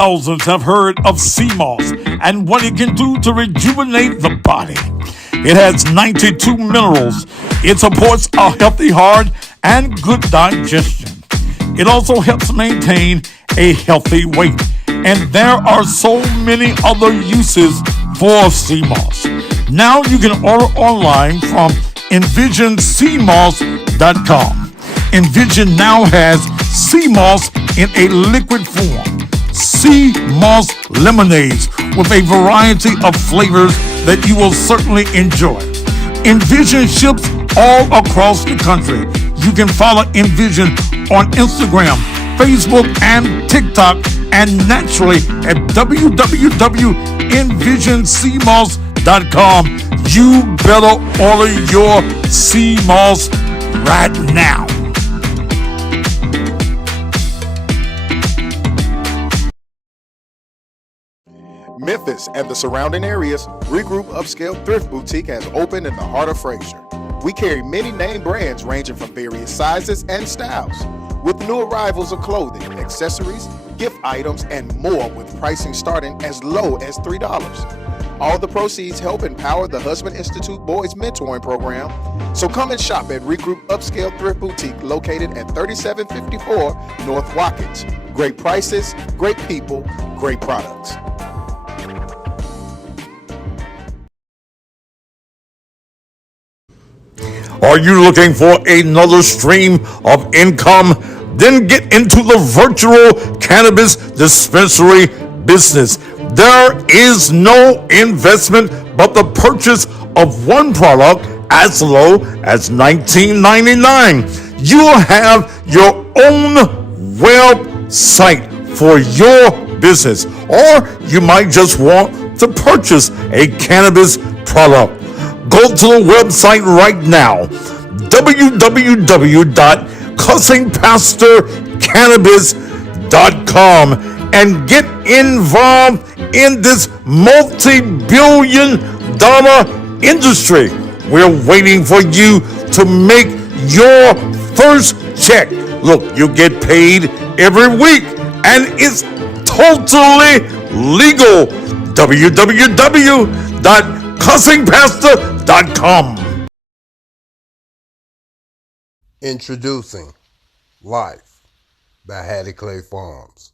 Thousands have heard of sea moss and what it can do to rejuvenate the body. It has 92 minerals. It supports a healthy heart and good digestion. It also helps maintain a healthy weight. And there are so many other uses for sea moss. Now you can order online from EnvisionSeaMoss.com. Envision now has sea moss in a liquid form. Sea moss lemonades with a variety of flavors that you will certainly enjoy. Envision ships all across the country. You can follow Envision on Instagram, Facebook, and TikTok, and naturally at www.envisionseamoss.com. You better order your sea moss right now. Memphis and the surrounding areas, Regroup Upscale Thrift Boutique has opened in the heart of Frazier. We carry many name brands ranging from various sizes and styles, with new arrivals of clothing, accessories, gift items, and more, with pricing starting as low as $3. All the proceeds help empower the Husband Institute Boys Mentoring Program. So come and shop at Regroup Upscale Thrift Boutique located at 3754 North Watkins. Great prices, great people, great products. Are you looking for another stream of income? Then get into the virtual cannabis dispensary business. There is no investment but the purchase of one product as low as $19.99. You will have your own website for your business, or you might just want to purchase a cannabis product. Go to the website right now, www.cussingpastorcannabis.com, and get involved in this multi-billion-dollar industry. We're waiting for you to make your first check. Look, you get paid every week, and it's totally legal. www.cussingpastor.com. Introducing Life by Hattie Clay Farms.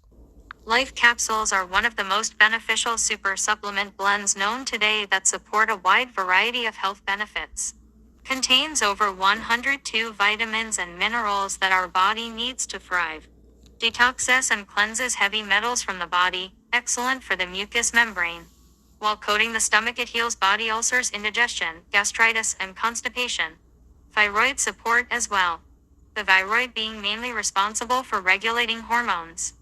Life capsules are one of the most beneficial super supplement blends known today that support a wide variety of health benefits. Contains over 102 vitamins and minerals that our body needs to thrive. Detoxes and cleanses heavy metals from the body, excellent for the mucous membrane. While coating the stomach, it heals body ulcers, indigestion, gastritis, and constipation. Thyroid support as well. The thyroid being mainly responsible for regulating hormones.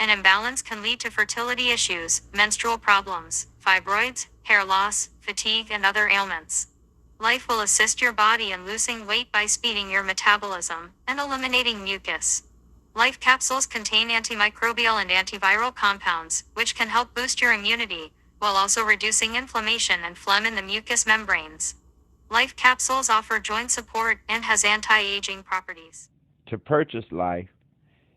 An imbalance can lead to fertility issues, menstrual problems, fibroids, hair loss, fatigue, and other ailments. Life will assist your body in losing weight by speeding your metabolism and eliminating mucus. Life capsules contain antimicrobial and antiviral compounds, which can help boost your immunity, while also reducing inflammation and phlegm in the mucous membranes. Life capsules offer joint support and has anti-aging properties. To purchase Life,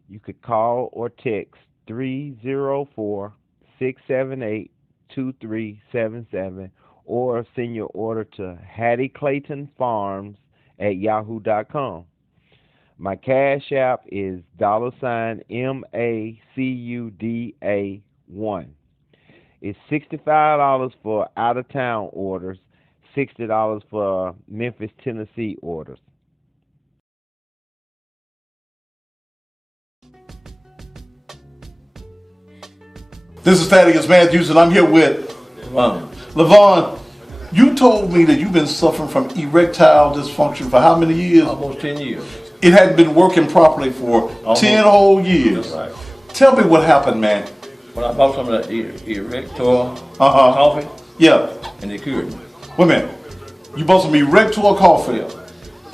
you could call or text 304-678-2377 or send your order to HattieClaytonFarms@yahoo.com. My Cash App is $MACUDA1. It's $65 for out-of-town orders, $60 for Memphis, Tennessee orders. This is Thaddeus Matthews, and I'm here with Levon. You told me that you've been suffering from erectile dysfunction for how many years? Almost 10 years. It hadn't been working properly for 10 whole years. That's right. Tell me what happened, man. When I bought some of that Erector coffee, Yeah. and they cured me. Wait a minute. You bought some Erector coffee,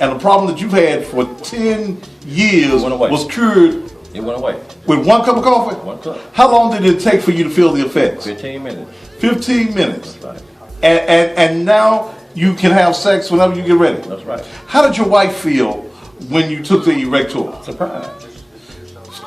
and the problem that you've had for 10 years Went away. was cured It went away. with one cup of coffee? One cup. How long did it take for you to feel the effects? 15 minutes. 15 minutes. That's right. And now you can have sex whenever you get ready. That's right. How did your wife feel when you took the Erector? Surprise.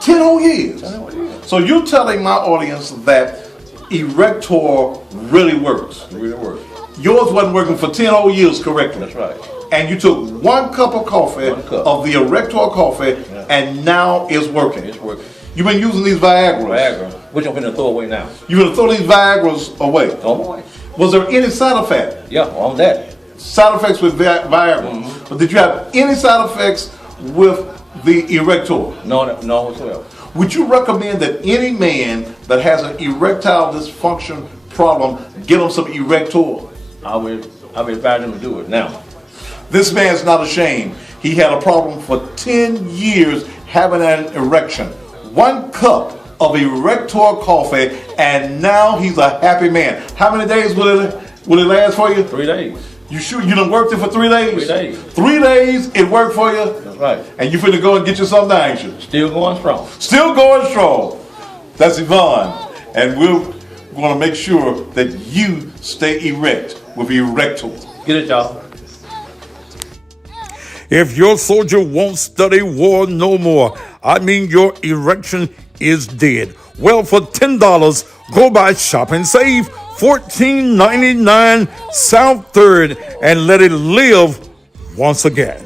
10 whole years. 10 whole years. So you're telling my audience that Erector really works. It really works. Yours wasn't working for 10 whole years correctly. That's right. And you took 1 cup of coffee, One cup. of the Erector coffee, and now it's working. It's working. You've been using these Viagra. Viagra, which I'm gonna throw away now. You're going to throw these Viagra's away. Throw them away. Was there any side effect? Yeah, on that. Side effects with Viagra? But did you have any side effects with the Erector? No whatsoever. Would you recommend that any man that has an erectile dysfunction problem get him some Erector? I would advise them to do it now. This man's not ashamed. He had a problem for 10 years having an erection. 1 cup of Erector coffee, and now he's a happy man. How many days will it last for you? 3 days. You sure you done worked it for 3 days? 3 days. 3 days it worked for you? That's right. And you finna go and get you something now, ain't you? Still going strong. Still going strong. That's Yvonne. And we're gonna make sure that you stay erect with Erector. Get it, y'all. If your soldier won't study war no more, I mean your erection is dead. Well, for $10, go by Shop and Save, $14.99 South 3rd, and let it live once again.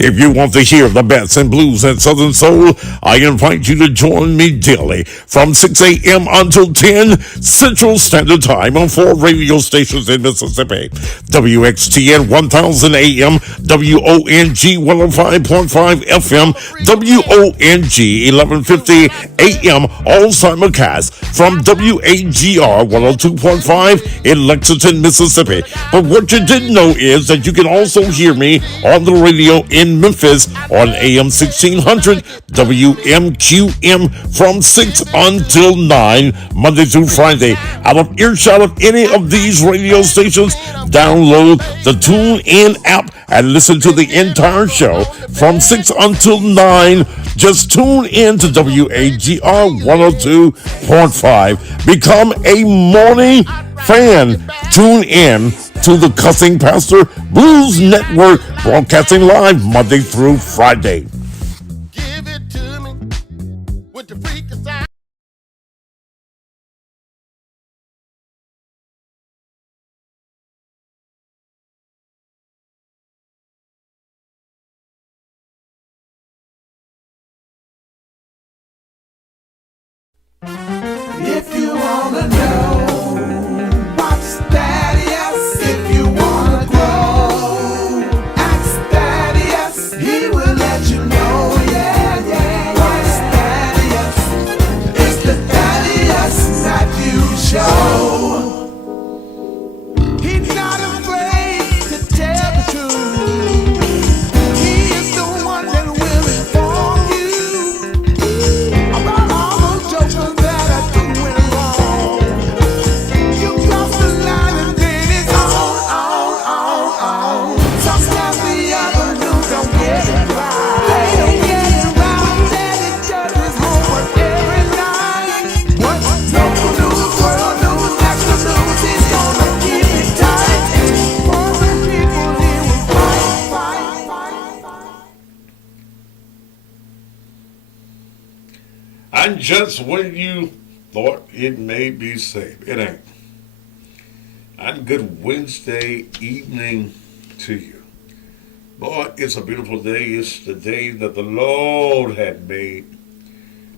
If you want to hear the best in blues and southern soul, I invite you to join me daily from 6 a.m. until 10 Central Standard Time on 4 radio stations in Mississippi. WXTN 1000 AM, WONG 105.5 FM, WONG 1150 AM, all simulcast from WAGR 102.5 in Lexington, Mississippi. But what you didn't know is that you can also hear me on the radio in Memphis on AM 1600 WMQM from 6 until 9 Monday through Friday. Out of earshot of any of these radio stations, download the TuneIn app and listen to the entire show from 6 until 9. Just tune in to WAGR 102.5. Become a morning fan. Tune in to the Cussing Pastor Blues Network, broadcasting live Monday through Friday. Give it to me with the freaky side. If you wanna know what's Thaddeus, if you wanna grow, ask Thaddeus, he will let you know, yeah, yeah, what's Thaddeus, it's the Thaddeus Matthews Show. He's not afraid to tell the truth, he is the one that will inform you about all those jokers that are doing wrong. You cross the line and then it's on. Sometimes the other news don't get it right. They don't get it right. But Daddy does his homework every night. What's local news, world news, national news? He's gonna keep it tight. For the people he will fight. And just when you thought it may be safe, it ain't. And good Wednesday evening to you. Boy, it's a beautiful day. It's the day that the Lord had made.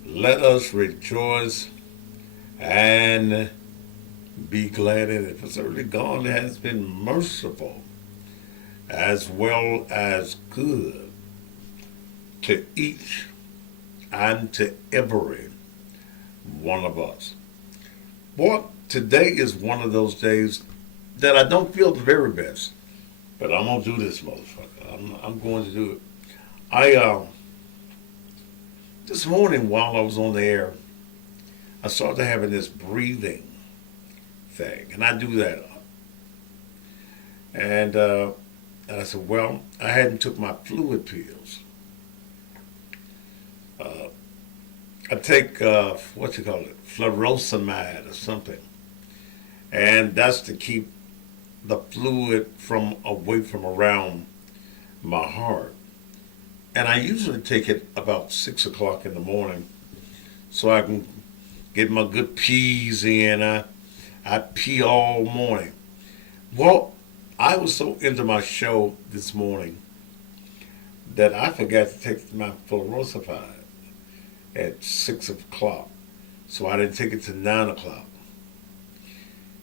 Let us rejoice and be glad in it. For certainly God has been merciful as well as good to each and to every one of us. Boy, today is one of those days that I don't feel the very best, but I'm gonna do this, motherfucker. I'm going to do it. This morning while I was on the air, I started having this breathing thing, and I do that. And I said, well, I hadn't took my fluid pills. I take, furosemide or something. And that's to keep the fluid away from around my heart. And I usually take it about 6 o'clock in the morning so I can get my good peas in. I pee all morning. Well, I was so into my show this morning that I forgot to take my fluorosify at 6 o'clock. So I didn't take it to 9 o'clock.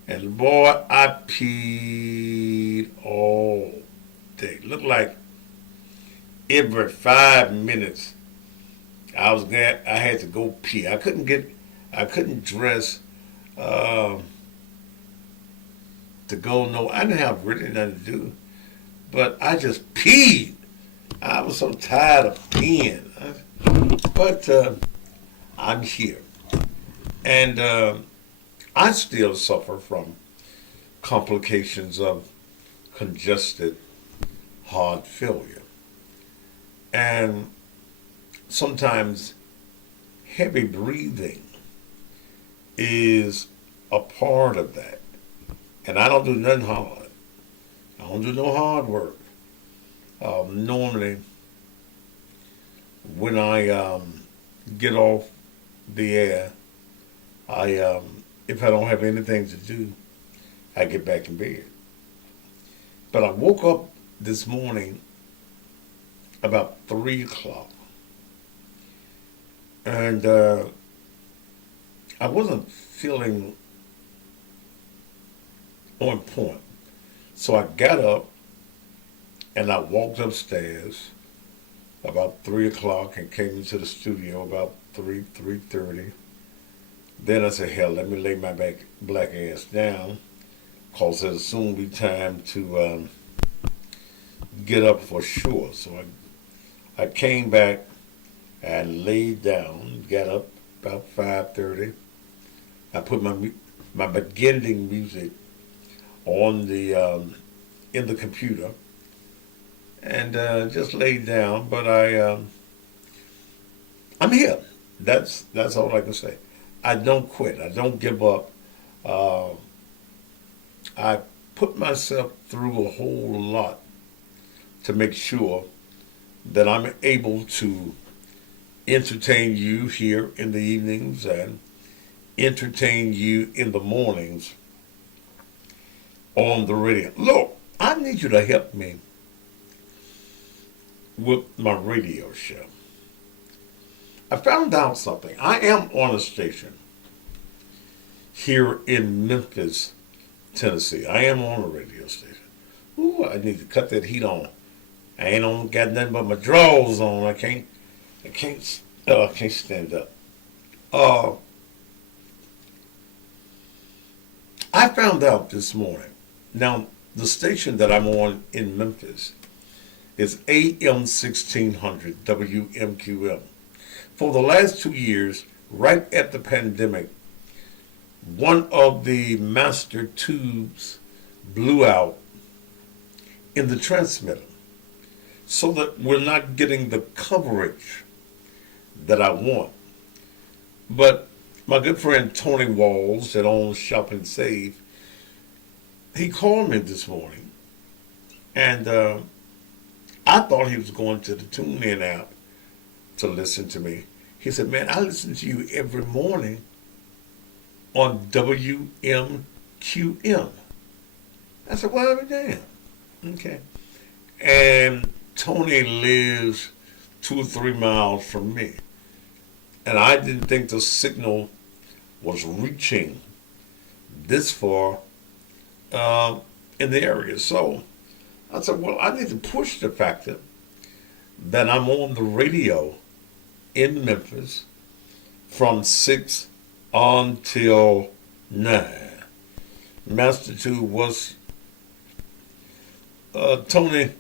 And boy, I peed all day. Looked like every 5 minutes I had to go pee. I couldn't dress to go. No, I didn't have really nothing to do, but I just peed. I was so tired of peeing, but I'm here, and I still suffer from complications of congested heart failure, and sometimes heavy breathing is a part of that. And I don't do nothing hard. I don't do no hard work. Normally, when I get off the air, if I don't have anything to do, I get back in bed. But I woke up this morning about 3 o'clock, and I wasn't feeling on point. So I got up and I walked upstairs about 3 o'clock and came into the studio about 3:30. Then I said, hell, let me lay my black ass down, because it'll soon be time to get up for sure. So I came back and laid down, got up about 5:30. I put my beginning music on the in the computer and just laid down. But I'm here. That's all I can say. I don't quit. I don't give up. I put myself through a whole lot to make sure that I'm able to entertain you here in the evenings and entertain you in the mornings on the radio. Look, I need you to help me with my radio show. I found out something. I am on a station here in Memphis, Tennessee. I am on a radio station. Ooh, I need to cut that heat on. I ain't got nothing but my drawers on. I can't stand up. I found out this morning. Now, the station that I'm on in Memphis is AM 1600 WMQM. For the last 2 years, right at the pandemic, one of the master tubes blew out in the transmitter, so that we're not getting the coverage that I want. But my good friend Tony Walls that owns Shop and Save, he called me this morning, and I thought he was going to the TuneIn app to listen to me. He said, man, I listen to you every morning on WMQM. I said, well, I'm damn. Okay. And Tony lives 2 or 3 miles from me. And I didn't think the signal was reaching this far in the area. So I said, well, I need to push the factor that I'm on the radio in Memphis from 6 until 9. Master 2 was Tony.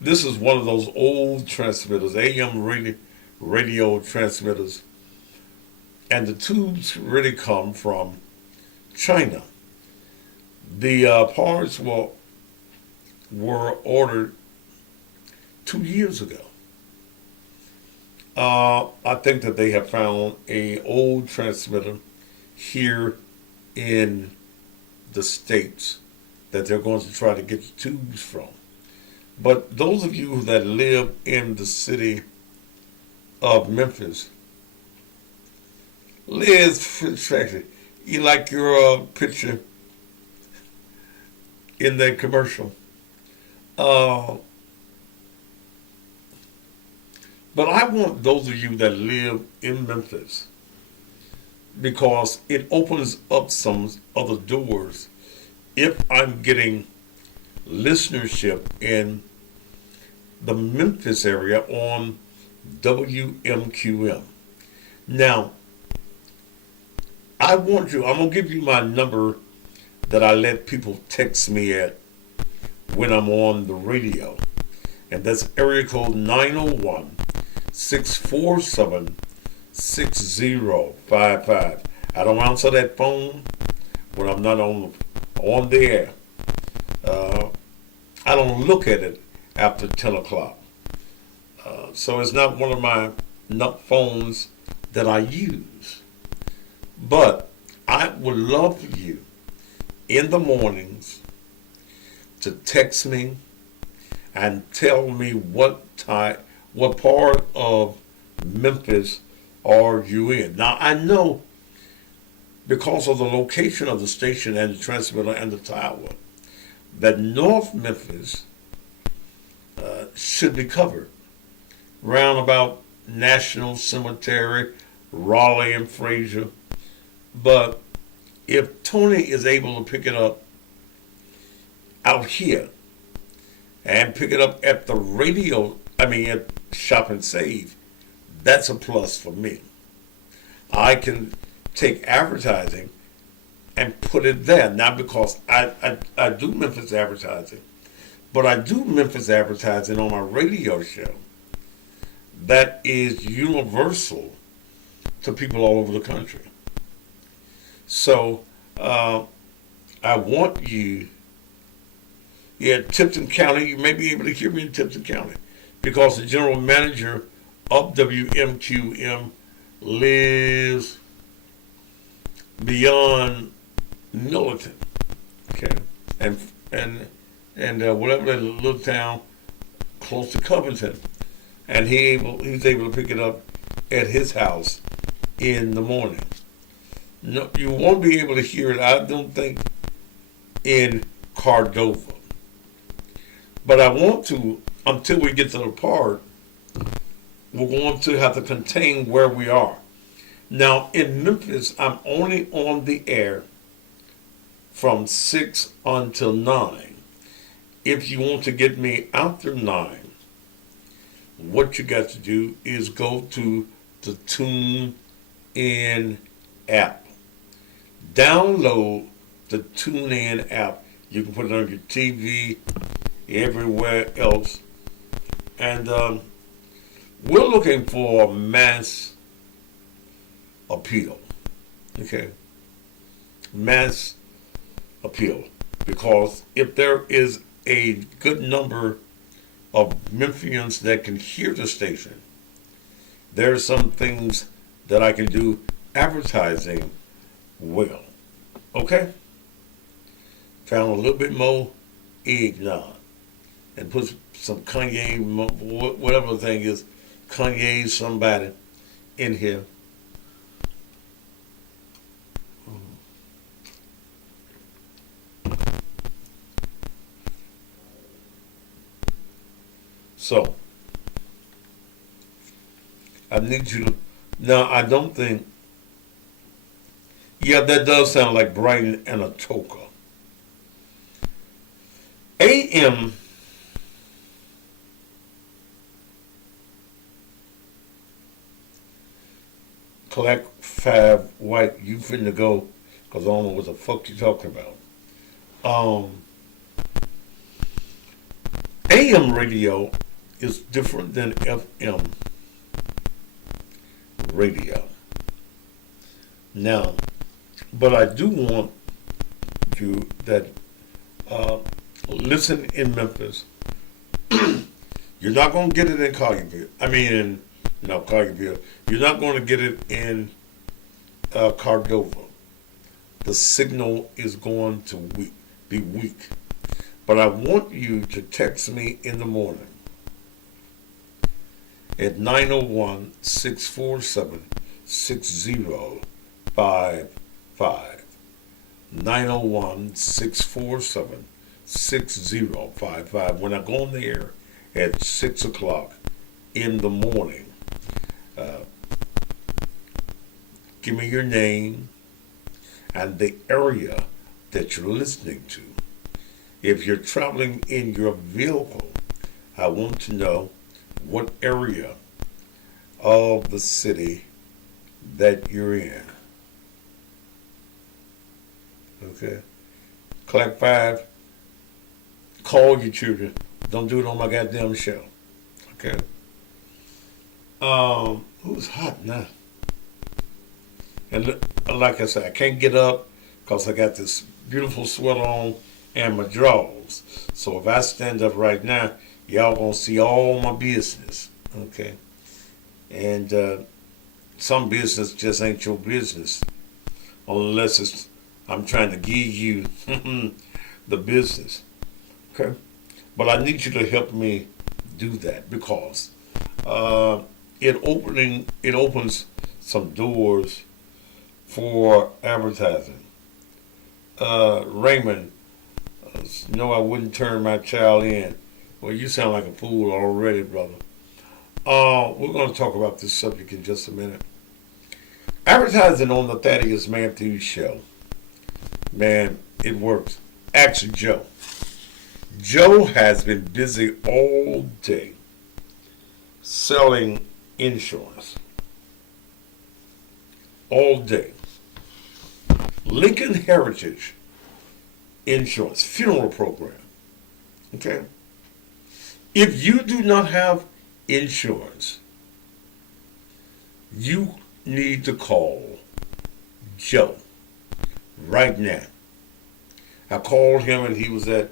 This is one of those old transmitters, AM radio transmitters, and the tubes really come from China. The parts were ordered 2 years ago. I think that they have found a old transmitter here in the States that they're going to try to get the tubes from. But those of you that live in the city of Memphis, Liz Fitzpatrick, you like your picture in that commercial. But I want those of you that live in Memphis, because it opens up some other doors if I'm getting listenership in the Memphis area on WMQM. Now, I'm going to give you my number that I let people text me at when I'm on the radio. And that's area code 901-647-6055. I don't answer that phone when I'm not on the air. I don't look at it after 10 o'clock. So it's not one of my phones that I use. But I would love for you in the mornings to text me and tell me what part of Memphis are you in. Now I know, because of the location of the station and the transmitter and the tower, that North Memphis should be covered. Round about National Cemetery, Raleigh and Fraser. But if Tony is able to pick it up out here and pick it up at the radio, at Shop and Save, that's a plus for me. I can take advertising and put it there. Not because I do Memphis advertising, but I do Memphis advertising on my radio show that is universal to people all over the country. So I want you, Tipton County, you may be able to hear me in Tipton County, because the general manager of WMQM lives beyond Militant, okay, and whatever that little town close to Covington, and he's able to pick it up at his house in the morning. No, you won't be able to hear it, I don't think, in Cordova. But I want to, until we get to the part, we're going to have to contain where we are. Now, in Memphis, I'm only on the air from 6 until 9. If you want to get me after 9, what you got to do is go to the TuneIn app. Download the TuneIn app. You can put it on your TV, everywhere else. And we're looking for mass appeal. Okay? Mass appeal. Because if there is a good number of Memphians that can hear the station, there are some things that I can do advertising well. Okay? Found a little bit more eggnog and put some Kanye, whatever the thing is, Kanye somebody in here. So, I need you to, now I don't think, yeah, that does sound like Brighton and Atoka. AM, collect Fab White, you finna go, because I don't know what the fuck you talking about. AM radio is different than FM radio. Now, but I do want you that listen in Memphis. You're not going to get it in Collierville. Collierville. You're not going to get it in Cordova. The signal is going to be weak. But I want you to text me in the morning at 901-647-6055. 901-647-6055. When I go on the air at 6 o'clock in the morning, give me your name and the area that you're listening to. If you're traveling in your vehicle, I want to know what area of the city that you're in. Okay? Clack 5, call your children. Don't do it on my goddamn show. Okay? Who's hot now? And like I said, I can't get up because I got this beautiful sweater on and my drawers. So if I stand up right now, y'all gonna see all my business. Okay? And some business just ain't your business unless I'm trying to give you the business. Okay? But I need you to help me do that because it opens some doors for advertising. Raymond, no, I wouldn't turn my child in. Well, you sound like a fool already, brother. We're going to talk about this subject in just a minute. Advertising on the Thaddeus Matthews Show. Man, it works. Actually, Joe has been busy all day selling insurance. All day. Lincoln Heritage Insurance Funeral Program. Okay? If you do not have insurance, you need to call Joe right now. I called him and he was I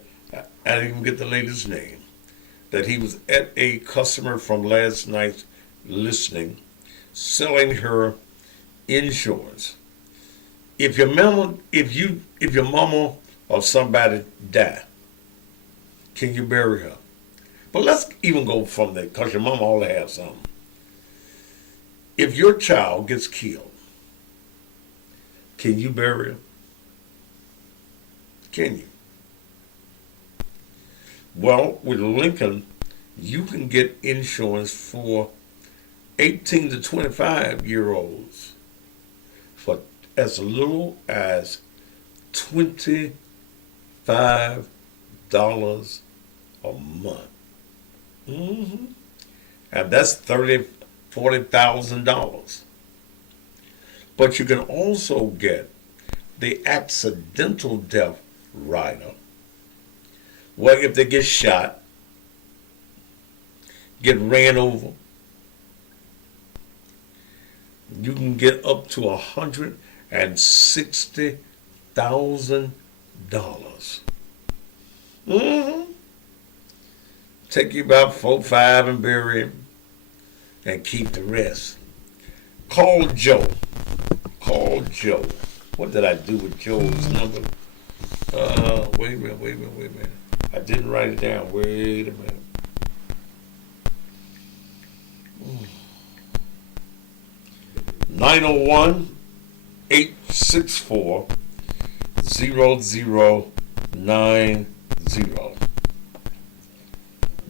didn't even get the lady's name, that he was at a customer from last night listening, selling her insurance. If your mama or somebody die, can you bury her? But let's even go from there, because your mama ought to have something. If your child gets killed, can you bury her? Can you? Well, with Lincoln, you can get insurance for 18 to 25-year-olds for as little as $25 a month. And that's $40,000. But you can also get the accidental death rider. Well, if they get shot, get ran over, you can get up to $160,000. Take you about 4, 5 and bury him and keep the rest. Call Joe. Call Joe. What did I do with Joe's number? Wait a minute. I didn't write it down. Wait a minute. 901-864-0090.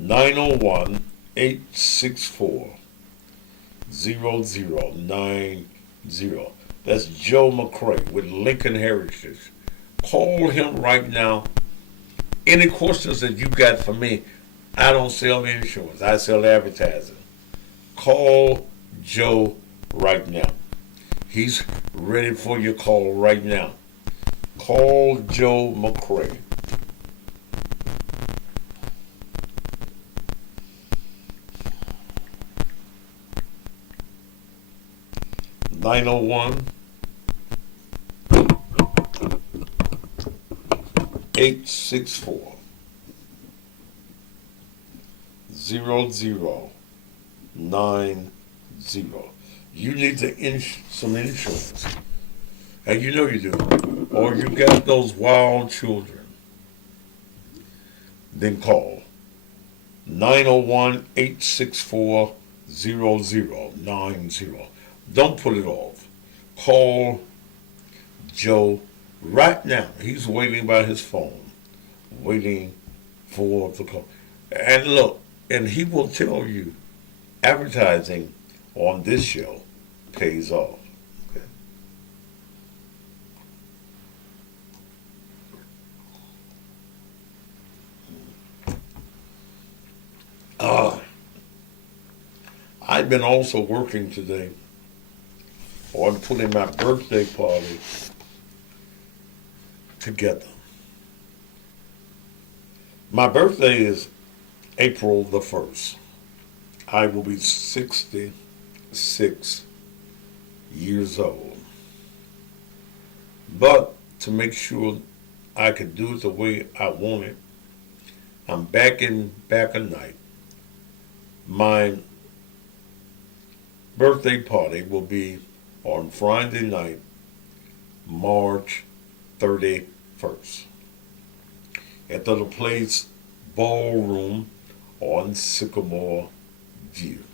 901-864-0090. That's Joe McCray with Lincoln Heritage. Call him right now. Any questions that you got for me, I don't sell insurance. I sell advertising. Call Joe right now. He's ready for your call right now. Call Joe McCray. (901) 864 0090. You need some insurance. And you know you do. Or you got those wild children then call 901-864-0090. Don't put it off. Call Joe right now. He's waiting by his phone, waiting for the call. And look, and he will tell you advertising on this show pays off. Okay. I've been also working today on putting my birthday party together. My birthday is April the 1st. I will be 66 years old. But to make sure I could do it the way I want it, I'm back a night. My birthday party will be on Friday night, March 31st, at the Place Ballroom on Sycamore View.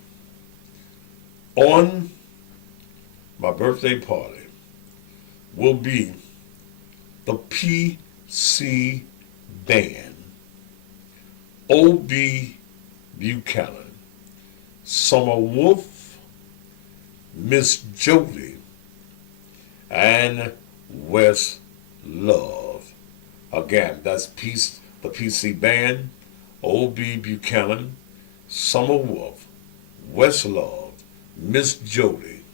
On my birthday party will be the PC Band, O.B. Buchanan, Summer Wolf, Miss Jody, and West Love. Again, that's the PC Band, O.B. Buchanan, Summer Wolf, West Love, Miss Jody,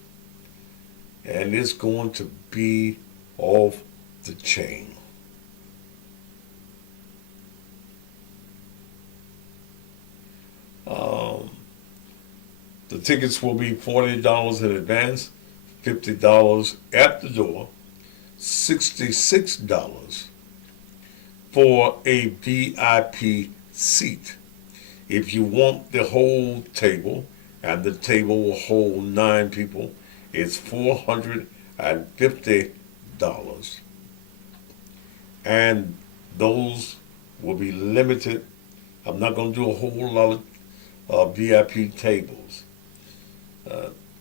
and it's going to be off the chain. The tickets will be $40 in advance, $50 at the door, $66 for a VIP seat. If you want the whole table, and the table will hold 9 people, it's $450. And those will be limited. I'm not going to do a whole lot of VIP tables.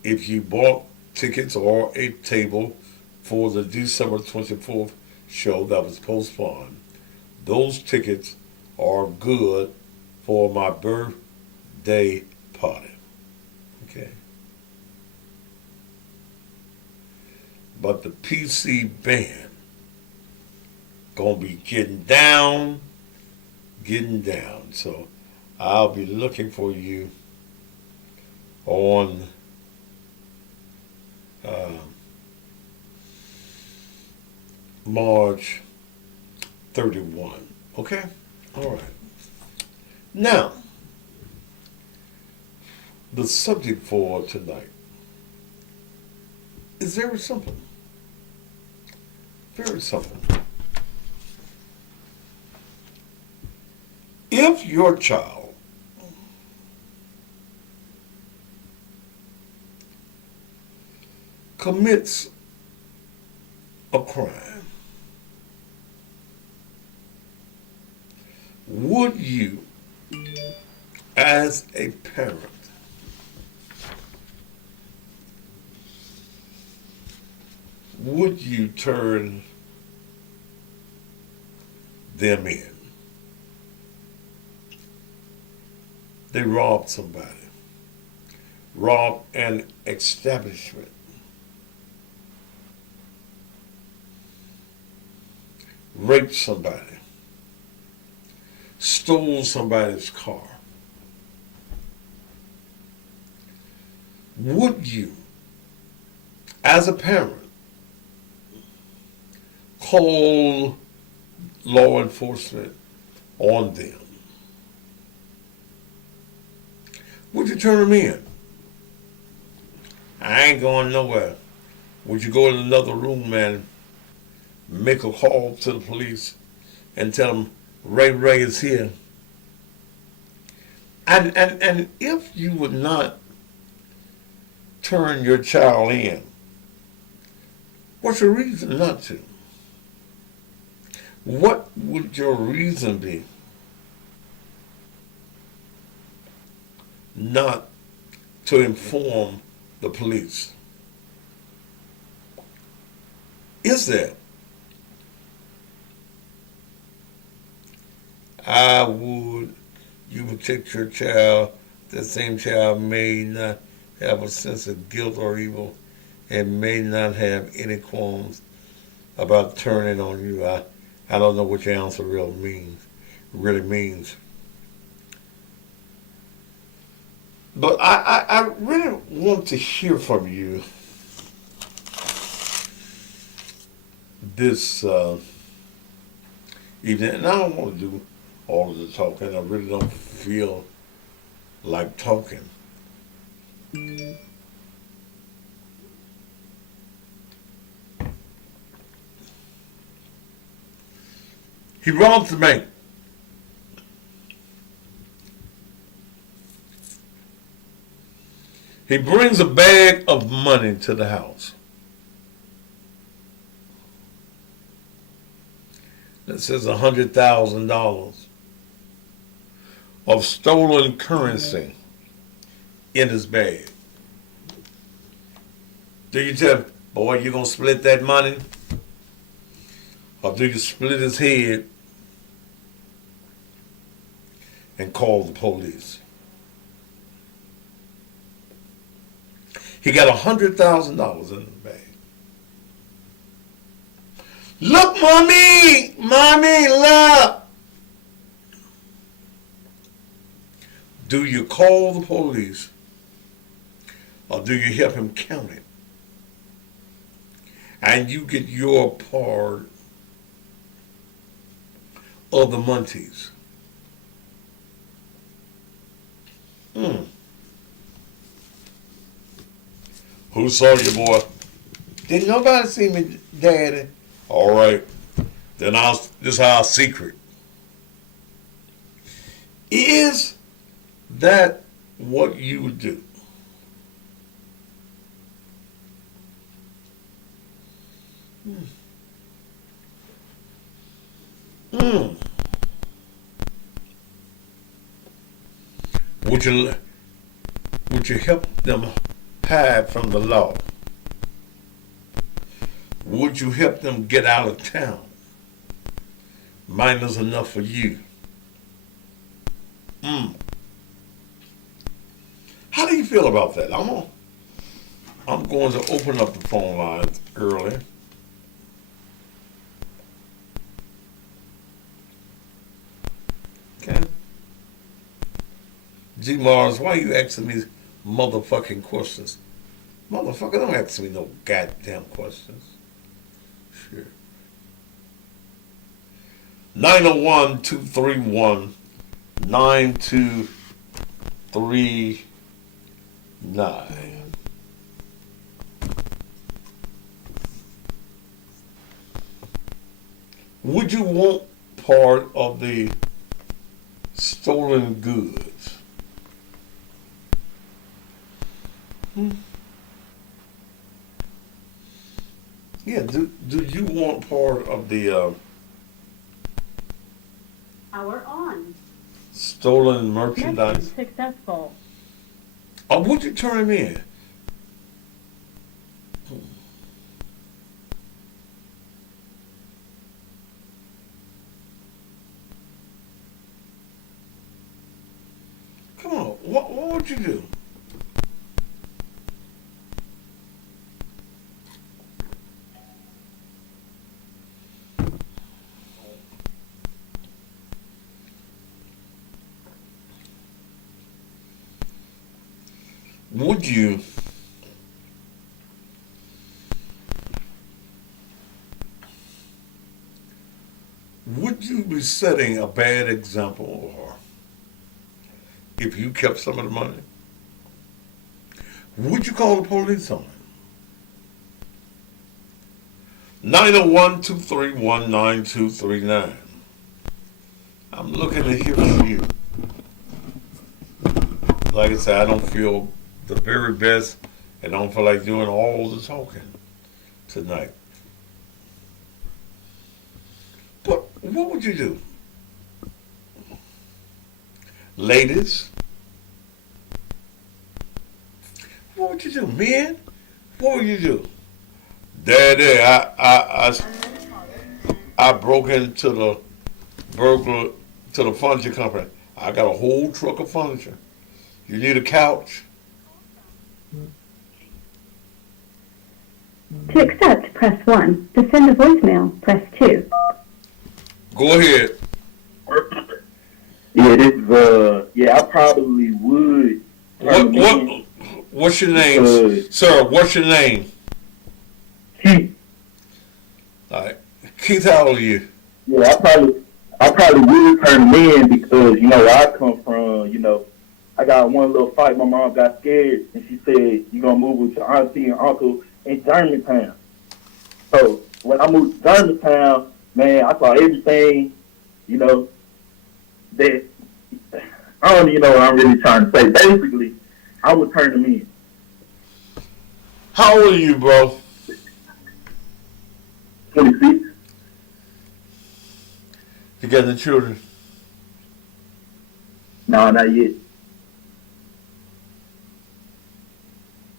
If you bought tickets or a table for the December 24th show that was postponed, those tickets are good for my birthday party. Okay. But the PC Band gonna be getting down. So I'll be looking for you on March 31. Okay? All right. Now, the subject for tonight is very simple. Very simple. If your child commits a crime, would you, as a parent, would you turn them in? They robbed somebody, robbed an establishment, raped somebody, stole somebody's car. Would you, as a parent, call law enforcement on them? Would you turn them in? I ain't going nowhere. Would you go in another room and make a call to the police and tell them Ray is here? And if you would not turn your child in, what's your reason not to? What would your reason be? not to inform the police? Is there? You would take your child, that same child may not have a sense of guilt or evil and may not have any qualms about turning on you. I don't know what your answer really means. But I really want to hear from you this evening. And I don't want to do all of the talking. I really don't feel like talking. He robs the bank. He brings a bag of money to the house. That says $100,000 of stolen currency in his bag. Do you tell him, boy, you gonna split that money? Or do you split his head and call the police? He got $100,000 in the bag. Look, mommy, look. Do you call the police or do you help him count it? And you get your part of the munties. Who saw you, boy? Didn't nobody see me, Daddy. All right. Then this is our secret. Is that what you would do? Would you help them hide from the law? Would you help them get out of town? Mine is enough for you. How do you feel about that? I'm going to open up the phone lines early. Okay. G. Mars, why are you asking me motherfucking questions? Motherfucker, don't ask me no goddamn questions. Sure. 901-231-9239. Would you want part of the stolen goods? Yeah, do you want part of the Power on. stolen merchandise? Mission successful. Or would you turn him in? Come on, what would you do? Would you be setting a bad example, or if you kept some of the money? Would you call the police on it? 901-231-9239. I'm looking to hear from you. Like I said, I don't feel the very best and don't feel like doing all the talking tonight. But what would you do? Ladies, What you do, man? What would you do? Daddy, I broke into the furniture company. I got a whole truck of furniture. You need a couch? To accept, press 1. To send a voicemail, press 2. Go ahead. Yeah, I probably would. What's your name, sir? What's your name? Keith. All right, Keith. How old are you? Yeah, I probably would turn them in because where I come from, I got one little fight. My mom got scared and she said, "You're gonna move with your auntie and uncle in Germantown." So when I moved to Germantown, man, I saw everything, that I don't even know what I'm really trying to say. Basically, I would turn them in. How old are you, bro? 26. You got any children? No, not yet.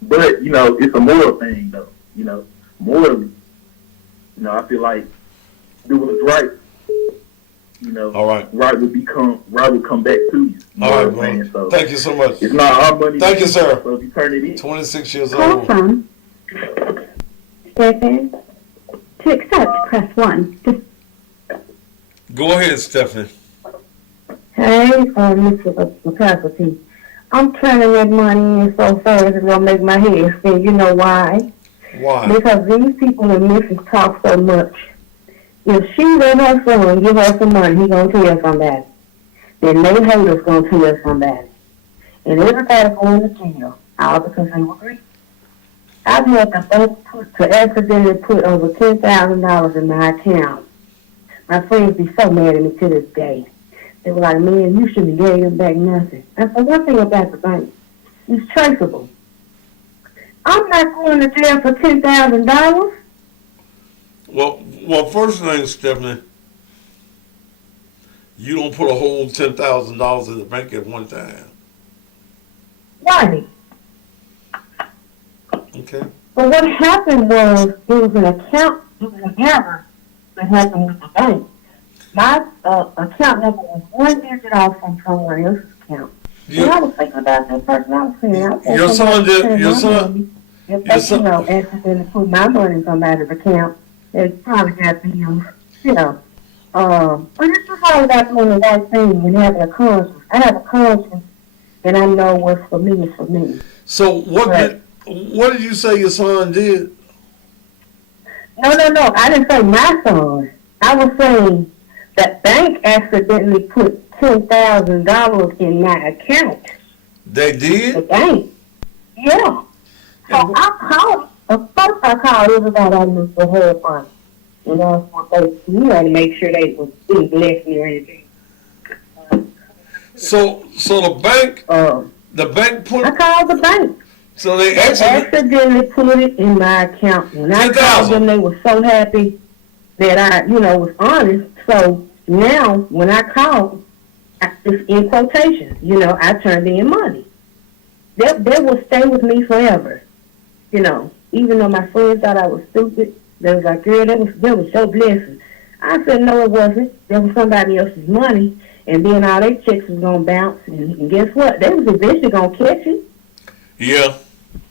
But, it's a moral thing, though. Morally, I feel like do what's right. All right. Right would come back to you. All right, bro. So thank you so much. It's not our money. Thank you, sir. So if you turn it in. 26 years Call old. from Stephen. To accept, press 1. Go ahead, Stephanie. Hey, Mr. McCafferty. I'm turning that money in so fast it's going to make my head spin. You know why? Why? Because these people in Memphis talk so much. If she let her son give her some money, he going to tell somebody. Then they haters going to tell somebody. And everybody going to jail, all because they were greedy. I've had the bank to accidentally put over $10,000 in my account. My friends be so mad at me to this day. They were like, "Man, you shouldn't have gave them back nothing." And so one thing about the bank, it's traceable. I'm not going to jail for $10,000. Well, first thing, Stephanie, you don't put a whole $10,000 in the bank at one time. Why? Okay. But what happened was, it was an account, it was an error that happened with the bank. My account number was one digit off from someone else's account. And I was thinking about that person I was saying. Your son If they, accidentally put my money in somebody's account, they probably got bills, but it's just all about doing the right thing and having a conscience. I have a conscience, and I know what's for me is for me. So what did you say your son did? No, I didn't say my son. I was saying that bank accidentally put $10,000 in my account. They did? The bank. Yeah. So I called. First I called everybody I knew for help on. To make sure they was being blessed me or anything. So the bank put. I called the bank. So they accidentally put it in my account. When I called them, they were so happy that I, was honest. So now when I call, it's in quotations. I turned in money. That will stay with me forever. Even though my friends thought I was stupid, they was like, "Girl, that was your blessing." I said, "No, it wasn't. That was somebody else's money." And then all their checks was gonna bounce, and guess what? They was eventually gonna catch it. Yeah.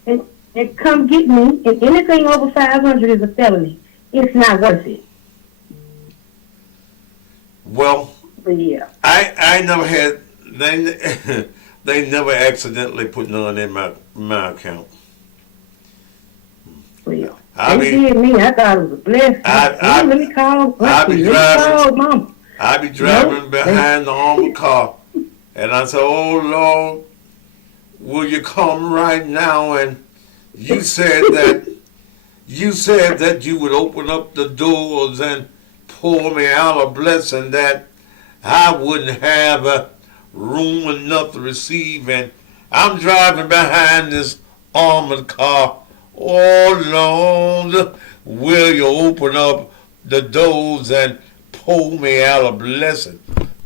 And come get me. And anything over 500 is a felony. It's not worth it. Well. But yeah. I never had they never accidentally put none in my account. Well, they did me. I thought it was a blessing. Let me call. Mama. I be driving behind the armored car, and I said, "Oh Lord, will you come right now?" And you said that you would open up the doors and pour me out a blessing that I wouldn't have room enough to receive. And I'm driving behind this armored car. Oh Lord, will you open up the doors and pour me out a blessing?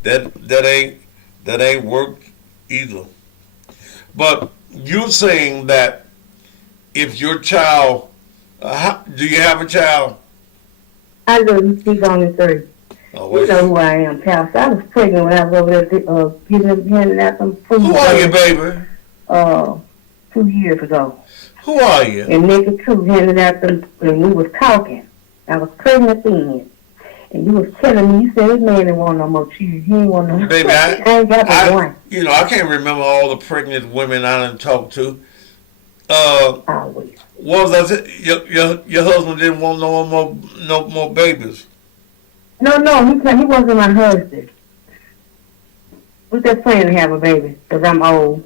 That ain't worked either. But you're saying that if your child, do you have a child? I do. He's only 3. Oh, You know who I am, pal. So I was pregnant when I was over there handing out some food. Who are you, baby? 2 years ago. Who are you? And nigga too handed out them, and we was talking. I was pregnant then. And you was telling me, you said this man didn't want no more cheese. He ain't want no more. Baby, I ain't got but one. you know, I can't remember all the pregnant women I done talked to. Always. What was I saying? Your husband didn't want no more babies. No, he wasn't my husband. We just planning to have a baby, because I'm old.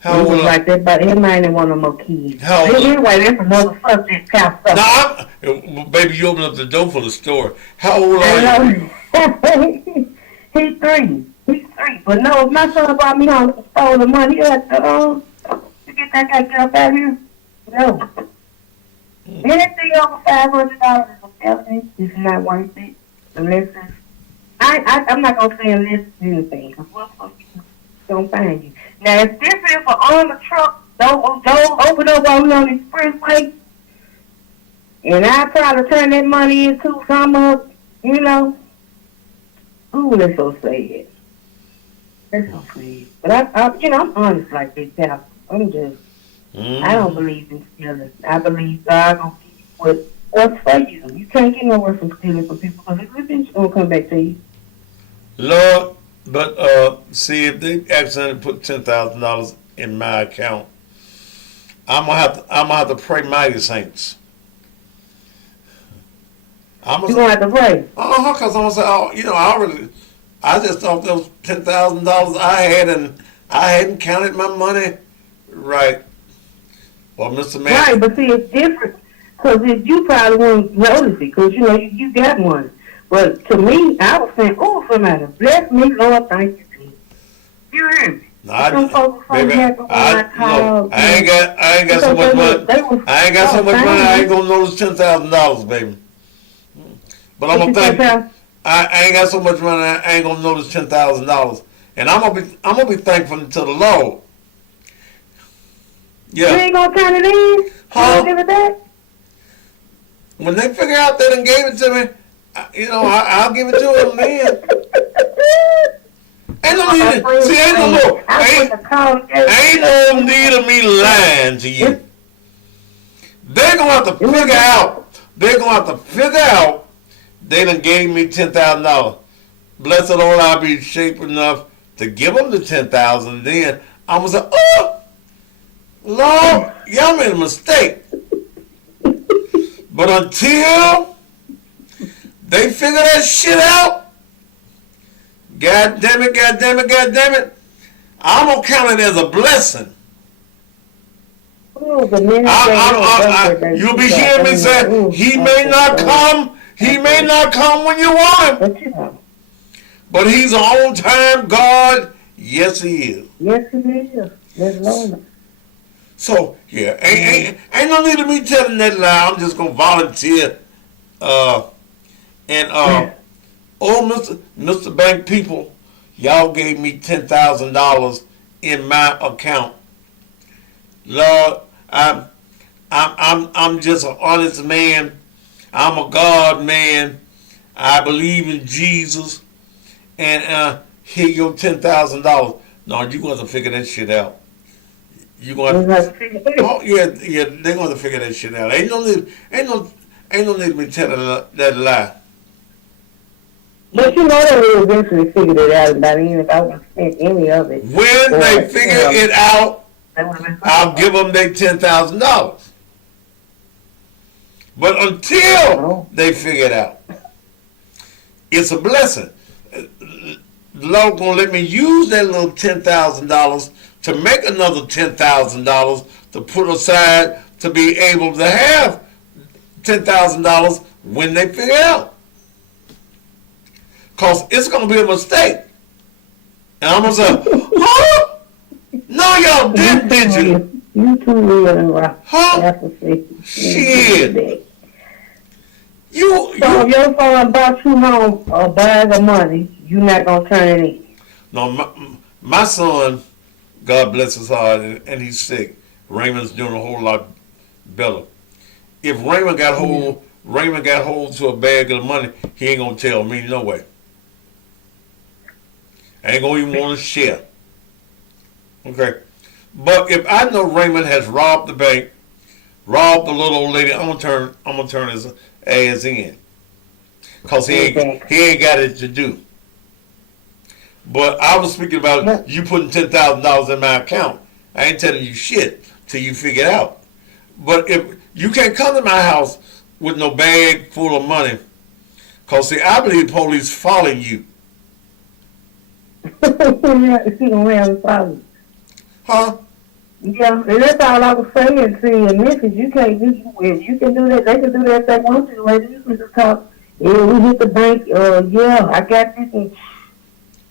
How old? Was like that, but his man didn't want no more kids. How old? Anyway, that's another subject, pal. No, baby, you opened up the door for the story. How old are you? He's 3. He's 3. But no, if my son brought me home and stole the money, to get that guy up out here. No. Anything over $500 is definitely is not worth it. Unless it's, I'm not gonna say unless it's anything. Cause what people don't find you. Now it's different for on the truck. Don't open up on the expressway. And I probably turn that money into some of, you know. Ooh, that's so sad. That's so sad. But I'm honest like this, pal. I'm just. I don't believe in stealing. I believe God gonna give you what's for you. You can't get nowhere from stealing from people because it's eventually gonna come back to you. Lord, but see, if they accidentally put $10,000 in my account, I'm gonna have to pray mighty saints. You gonna have to pray? Because I'm gonna say, I just thought that was $10,000 I had, and I hadn't counted my money right. Well, Mr. Man. Right, but see, it's different. Because you probably won't notice it, because, you got one. But to me, I was saying, oh, somebody bless me, Lord, thank you, Jesus. You hear me? No, I ain't got so much money. I ain't got so much money, I ain't going to notice $10,000, baby. But I'm going to thank you. I ain't got so much money, I ain't going to notice $10,000. And I'm gonna be thankful to the Lord. Yeah. You ain't gonna turn it in? Huh? Give it back? When they figure out they done gave it to me, I'll give it to them then. Ain't no need of me lying to you. They're gonna have to figure out. They done gave me $10,000. Blessed Lord, I'll be shape enough to give them the $10,000. Then I'm gonna say, oh. Lord, y'all made a mistake. But until they figure that shit out, God damn it, I'm going to count it as a blessing. You'll be hearing me say, he may not come when you want him. But he's an on-time God. Yes, he is. Yes, he is. Yes, Lord. So, yeah, ain't no need of me telling that lie. I'm just going to volunteer. Mr. Bank people, y'all gave me $10,000 in my account. Lord, I'm just an honest man. I'm a God man. I believe in Jesus. And here your $10,000. No, you're going to figure that shit out. You going to? Yeah. They're going to figure that shit out. Ain't no need to be telling that lie. But they will eventually figure it out. By the end, if I would have spent any of it. When they figure it out, I'll give them their $10,000. But until they figure it out, it's a blessing. The Lord gonna let me use that little $10,000 to make another $10,000 to put aside to be able to have $10,000 when they figure it out. Cause it's gonna be a mistake. And I'm gonna say, huh? No, y'all did you? You too real, huh? Shit. So if your son brought you home a bag of money, you're not gonna turn it in? No, my son, God bless his heart, and he's sick. Raymond's doing a whole lot Bella, if Raymond got hold to a bag of the money, he ain't gonna tell me no way. I ain't gonna even want to share. Okay, but if I know Raymond has robbed the bank, robbed the little old lady, I'm gonna turn his ass in, cause he ain't got it to do. But I was speaking about you putting $10,000 in my account. I ain't telling you shit till you figure it out. But if you can't come to my house with no bag full of money, cause see, I believe the police following you. She don't have a problem. Huh? Yeah, and that's all I was saying. See, in Memphis, you can't do. If you can do that, they can do that if they want to. Lady, you can just talk. Yeah, we hit the bank. Yeah, I got this. And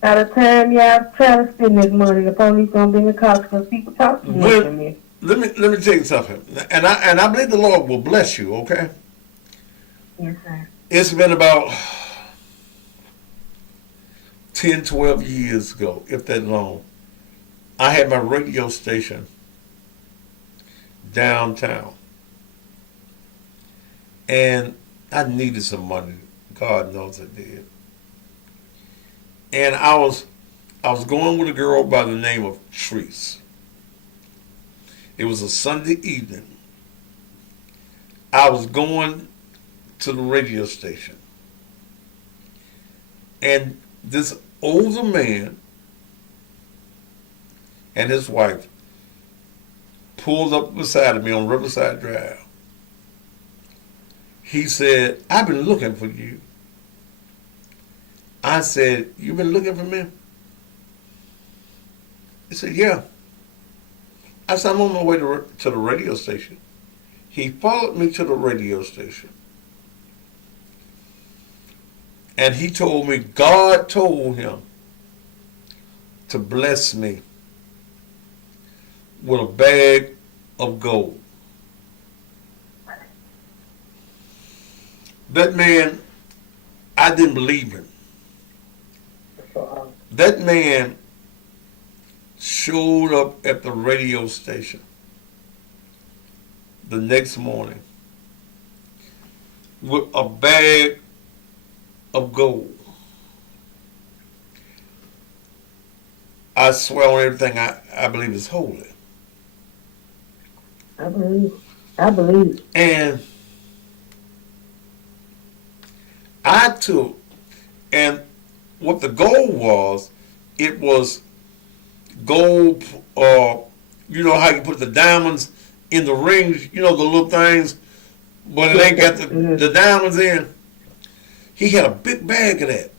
by the time y'all try to spend this money, the police gonna be in the cops because people talk too much in there. Let me tell you something, and I believe the Lord will bless you. Okay. Yes, sir. It's been about 10, 12 years ago, if that long. I had my radio station downtown, and I needed some money. God knows I did. And I was going with a girl by the name of Treese. It was a Sunday evening. I was going to the radio station, and this older man and his wife pulled up beside of me on Riverside Drive. He said, "I've been looking for you." I said, "You've been looking for me?" He said, "Yeah." I said, "I'm on my way to the radio station." He followed me to the radio station. And he told me God told him to bless me with a bag of gold. That man, I didn't believe him. That man showed up at the radio station the next morning with a bag of gold. I swear on everything I believe is holy. I believe. And I took, and what the gold was, it was gold, you know how you put the diamonds in the rings, you know, the little things, but it ain't got the diamonds in. He had a big bag of that.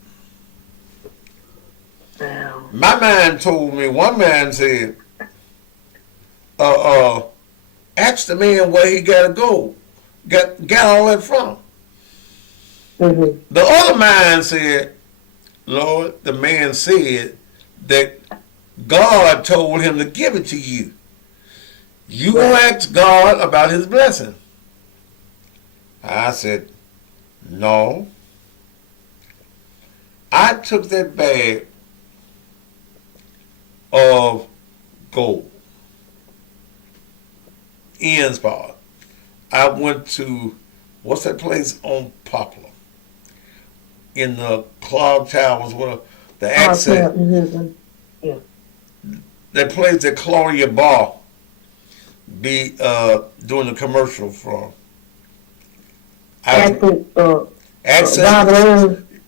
Wow. My man told me, one man said, ask the man where he got to go, got all that from. Mm-hmm. The other man said, Lord, the man said that God told him to give it to you. You gonna ask God about his blessing. I said, no. I took that bag of gold in Spot. I went to, what's that place on Poplar? In the Cloud Towers where the accent. Mm-hmm. Yeah. That place that Claudia Barr be doing the commercial for. Accent.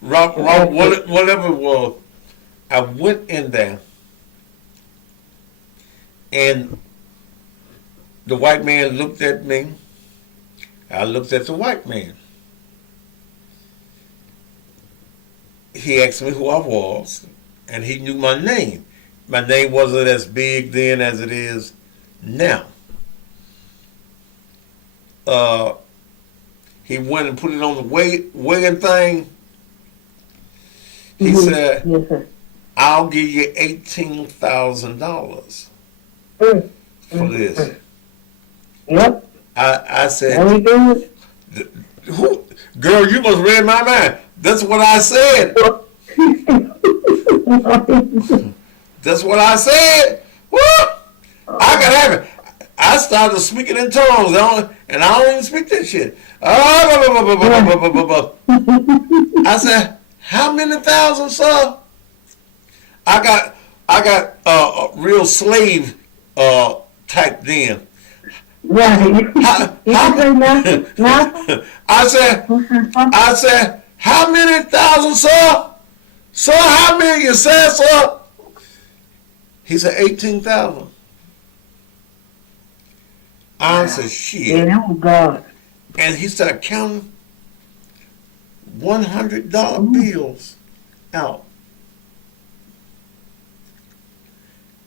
Rock, whatever it was. I went in there, and the white man looked at me. I looked at the white man. He asked me who I was, and he knew my name. My name wasn't as big then as it is now. He went and put it on the weighing thing. He said, yes, I'll give you $18,000 for this. Yep. I said, What we doing? Who, girl, you must read my mind. That's what I said. That's what I said. What? I could have it. I I started speaking in tongues, and I don't even speak that shit. I said, how many thousand, sir? I got a real slave type then. Right. I said, how many thousand, sir? Sir, how many you said, sir? He said 18,000. I said, shit. Yeah, that was God. And he started counting $100 bills out.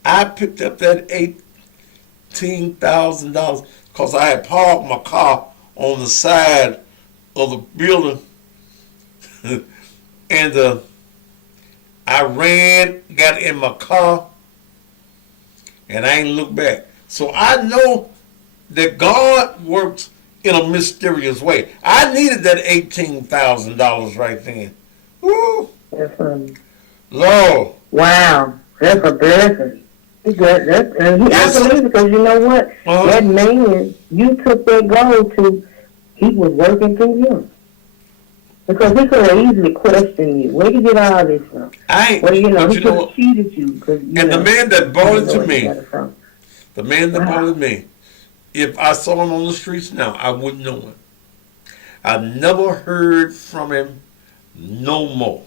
I picked up that $18,000 because I had parked my car on the side of the building. And I ran, got in my car, and I ain't looked back. So I know that God works in a mysterious way. I needed that $18,000 right then. Woo! Lord. Wow, that's a blessing. I believe because you know what? That man, you took that goal to, he was working through him. Because he could have easily questioned you. Where did you get all this from? He could have cheated you. The man that brought it to me, if I saw him on the streets now, I wouldn't know him. I never heard from him no more.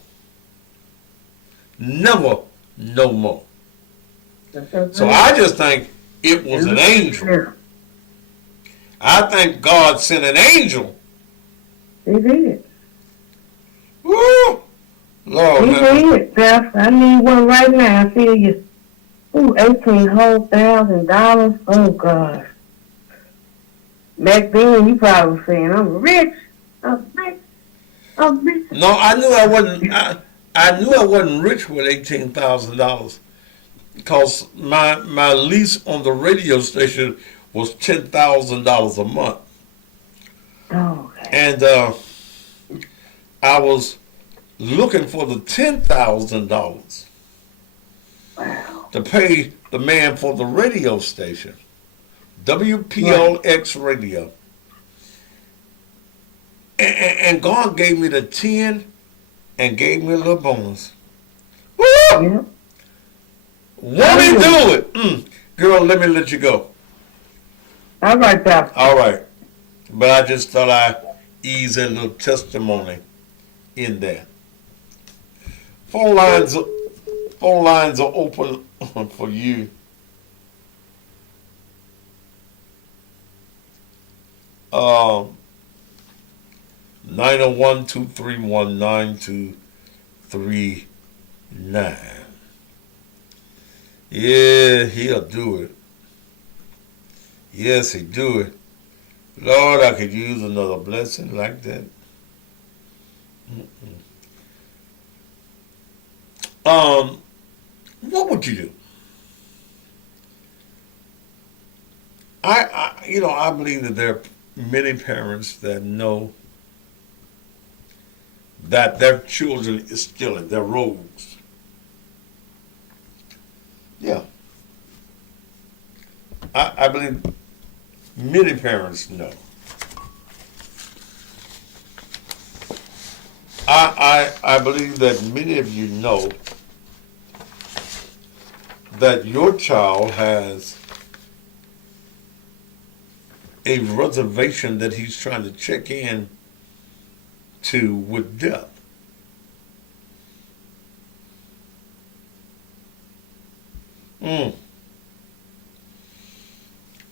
Never no more. So I just think it was an angel. I think God sent an angel. He did. Woo! Lord, he did, Pastor. I need one right now. I feel you. Ooh, $18,000. Oh, God. Back then, you probably were saying, I'm rich. I'm rich. I'm rich. No, I knew I wasn't. I knew I wasn't rich with $18,000 because my lease on the radio station was $10,000 a month. Oh. And I was looking for the $10,000 to pay the man for the radio station, WPLX radio. And God gave me the 10 and gave me a little bonus. Woo! Yeah. Won't he do it? Girl, let me let you go. All right, Pastor. All right. But I just thought I'd ease a little testimony in there. Phone lines are open for you. Uh, 901-231-9239. Yeah, he'll do it. Yes, he'll do it. Lord, I could use another blessing like that. What would you do? I believe that there are many parents that know that their children is stealing, they're rogues. Yeah. I believe many parents know. I believe that many of you know that your child has a reservation that he's trying to check in to with death.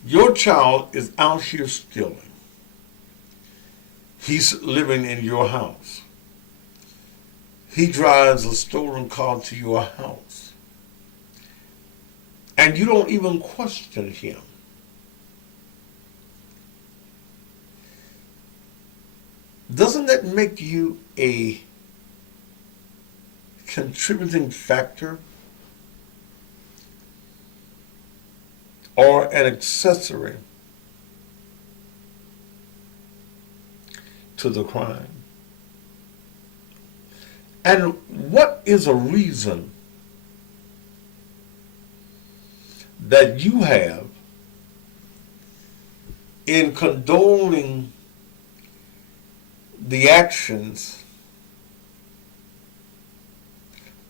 Your child is out here stealing. He's living in your house. He drives a stolen car to your house. And you don't even question him. Doesn't that make you a contributing factor or an accessory to the crime? And what is a reason that you have in condoning the actions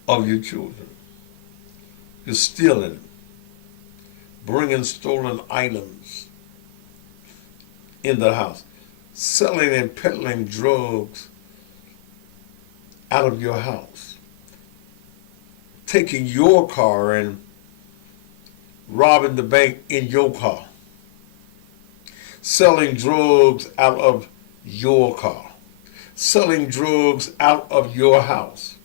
of your children. You're stealing, bringing stolen items in the house, selling and peddling drugs out of your house, taking your car and robbing the bank in your car, selling drugs out of your car, selling drugs out of your house.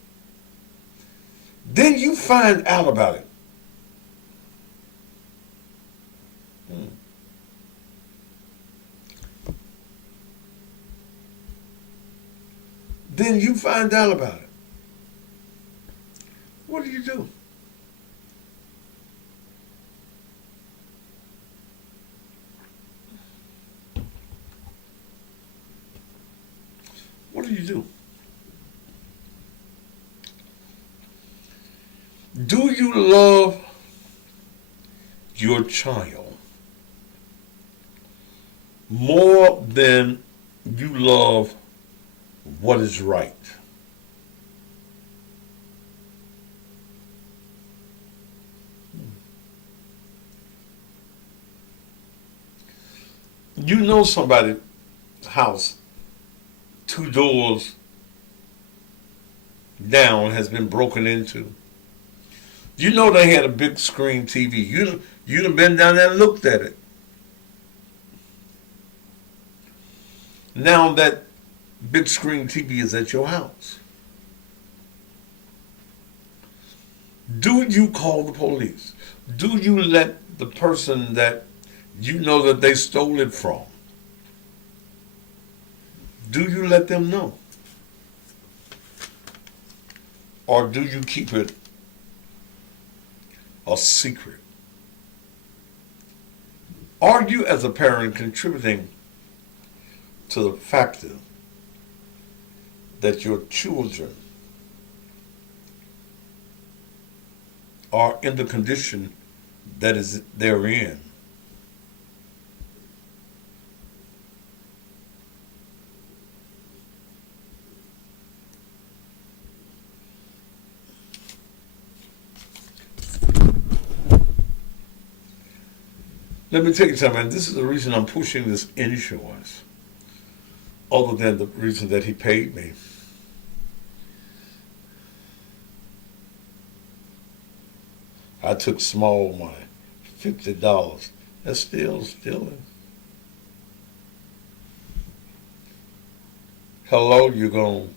Then you find out about it. Then you find out about it. What do you do? What do you do? Do you love your child more than you love what is right? You know somebody's house 2 doors down has been broken into. You know they had a big screen TV. You'd have been down there and looked at it. Now that big screen TV is at your house. Do you call the police? Do you let the person that you know that they stole it from, do you let them know? Or do you keep it a secret? Are you as a parent contributing to the factor that your children are in the condition that is they're in? Let me tell you something, and this is the reason I'm pushing this insurance, other than the reason that he paid me. I took small money, $50. That's still stealing. Hello, you're going,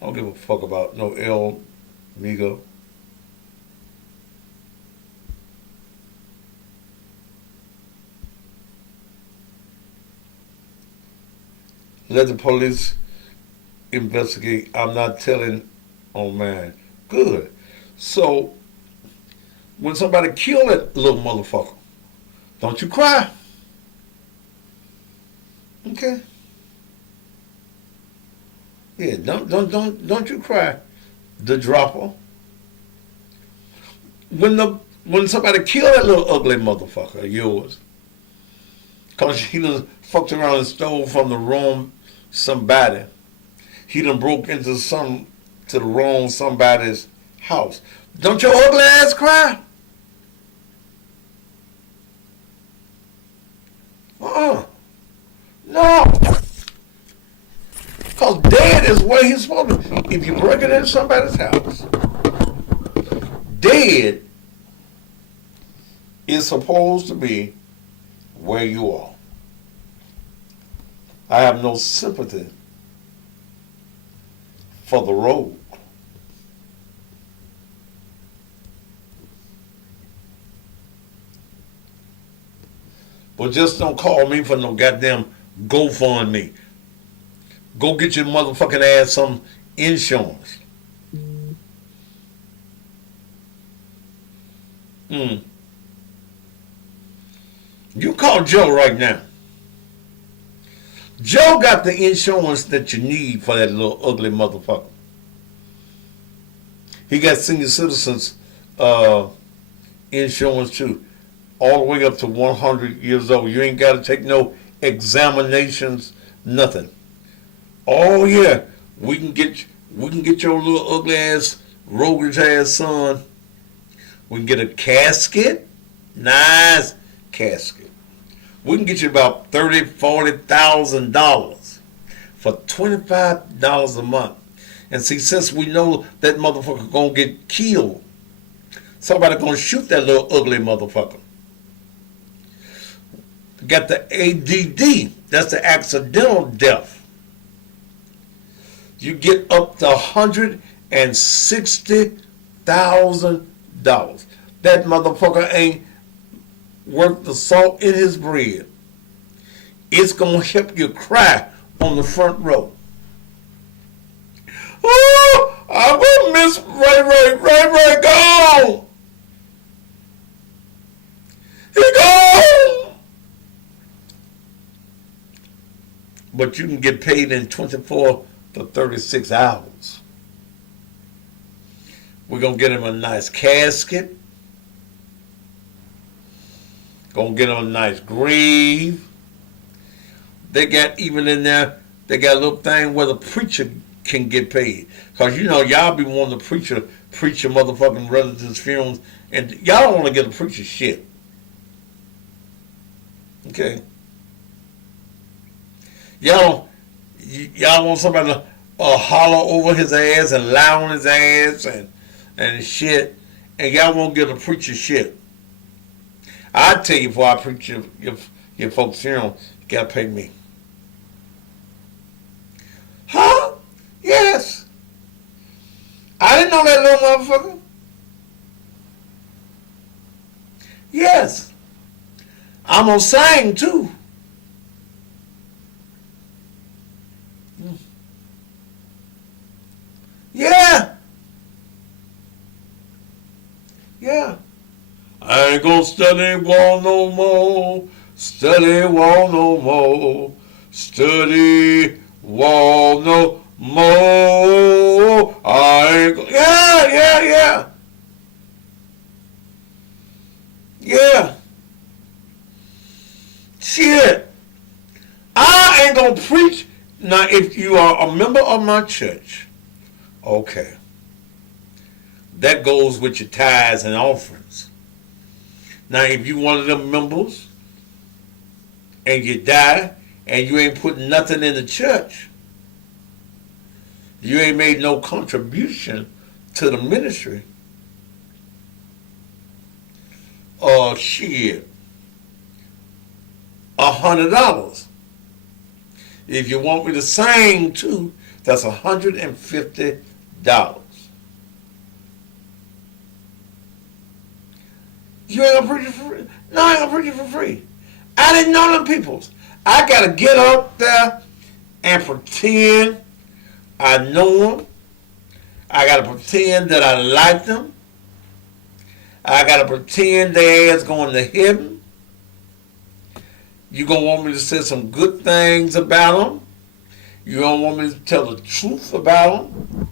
I don't give a fuck about no El Migo. Let the police investigate. I'm not telling on man. Good. So, when somebody kill that little motherfucker, don't you cry. Okay? Yeah, don't you cry, the dropper. When somebody kill that little ugly motherfucker of yours, cause he done fucked around and stole from the wrong somebody. He done broke into the wrong somebody's house. Don't your ugly ass cry? No. Because dead is where he's supposed to be. If you break it into somebody's house, dead is supposed to be where you are. I have no sympathy for the rogue. But just don't call me for no goddamn GoFundMe. Go get your motherfucking ass some insurance. You call Joe right now. Joe got the insurance that you need for that little ugly motherfucker. He got senior citizens insurance too. all the way up to 100 years old. You ain't got to take no examinations, nothing. Oh yeah, we can get your little ugly ass, roguish ass son. We can get a casket, nice casket. We can get you about $30,000-$40,000 for $25 a month. And see, since we know that motherfucker gonna get killed, somebody gonna shoot that little ugly motherfucker. Got the ADD, that's the accidental death. You get up to $160,000. That motherfucker ain't worth the salt in his bread. It's gonna help you cry on the front row. Oh, I will miss Ray gone. He gone. But you can get paid in 24 to 36 hours. We're going to get him a nice casket. Going to get him a nice grave. They got even in there, they got a little thing where the preacher can get paid. Because you know, y'all be wanting the preacher preach your motherfucking relatives' funerals, and y'all don't want to get a preacher shit. Okay? Y'all want somebody to holler over his ass and lie on his ass and shit, and y'all won't get a preacher shit. I tell you, before I preach your folks' funeral, you gotta pay me. Huh? Yes. I didn't know that little motherfucker. Yes. I'm gonna sing too. Yeah. Yeah. I ain't gonna study wall no more. Study wall no more. Study wall no more. I ain't gonna. Yeah. Yeah. Shit. I ain't gonna preach. Now, if you are a member of my church, okay, that goes with your tithes and offerings. Now, if you one of them members and you die and you ain't putting nothing in the church, you ain't made no contribution to the ministry, shit, $100. If you want me to sing too, that's $150. You ain't gonna preach it for free? No, I ain't gonna preach it for free. I didn't know them peoples. I gotta get up there and pretend I know them. I gotta pretend that I like them. I gotta pretend their ass going to heaven. You gonna want me to say some good things about them. You don't want me to tell the truth about them.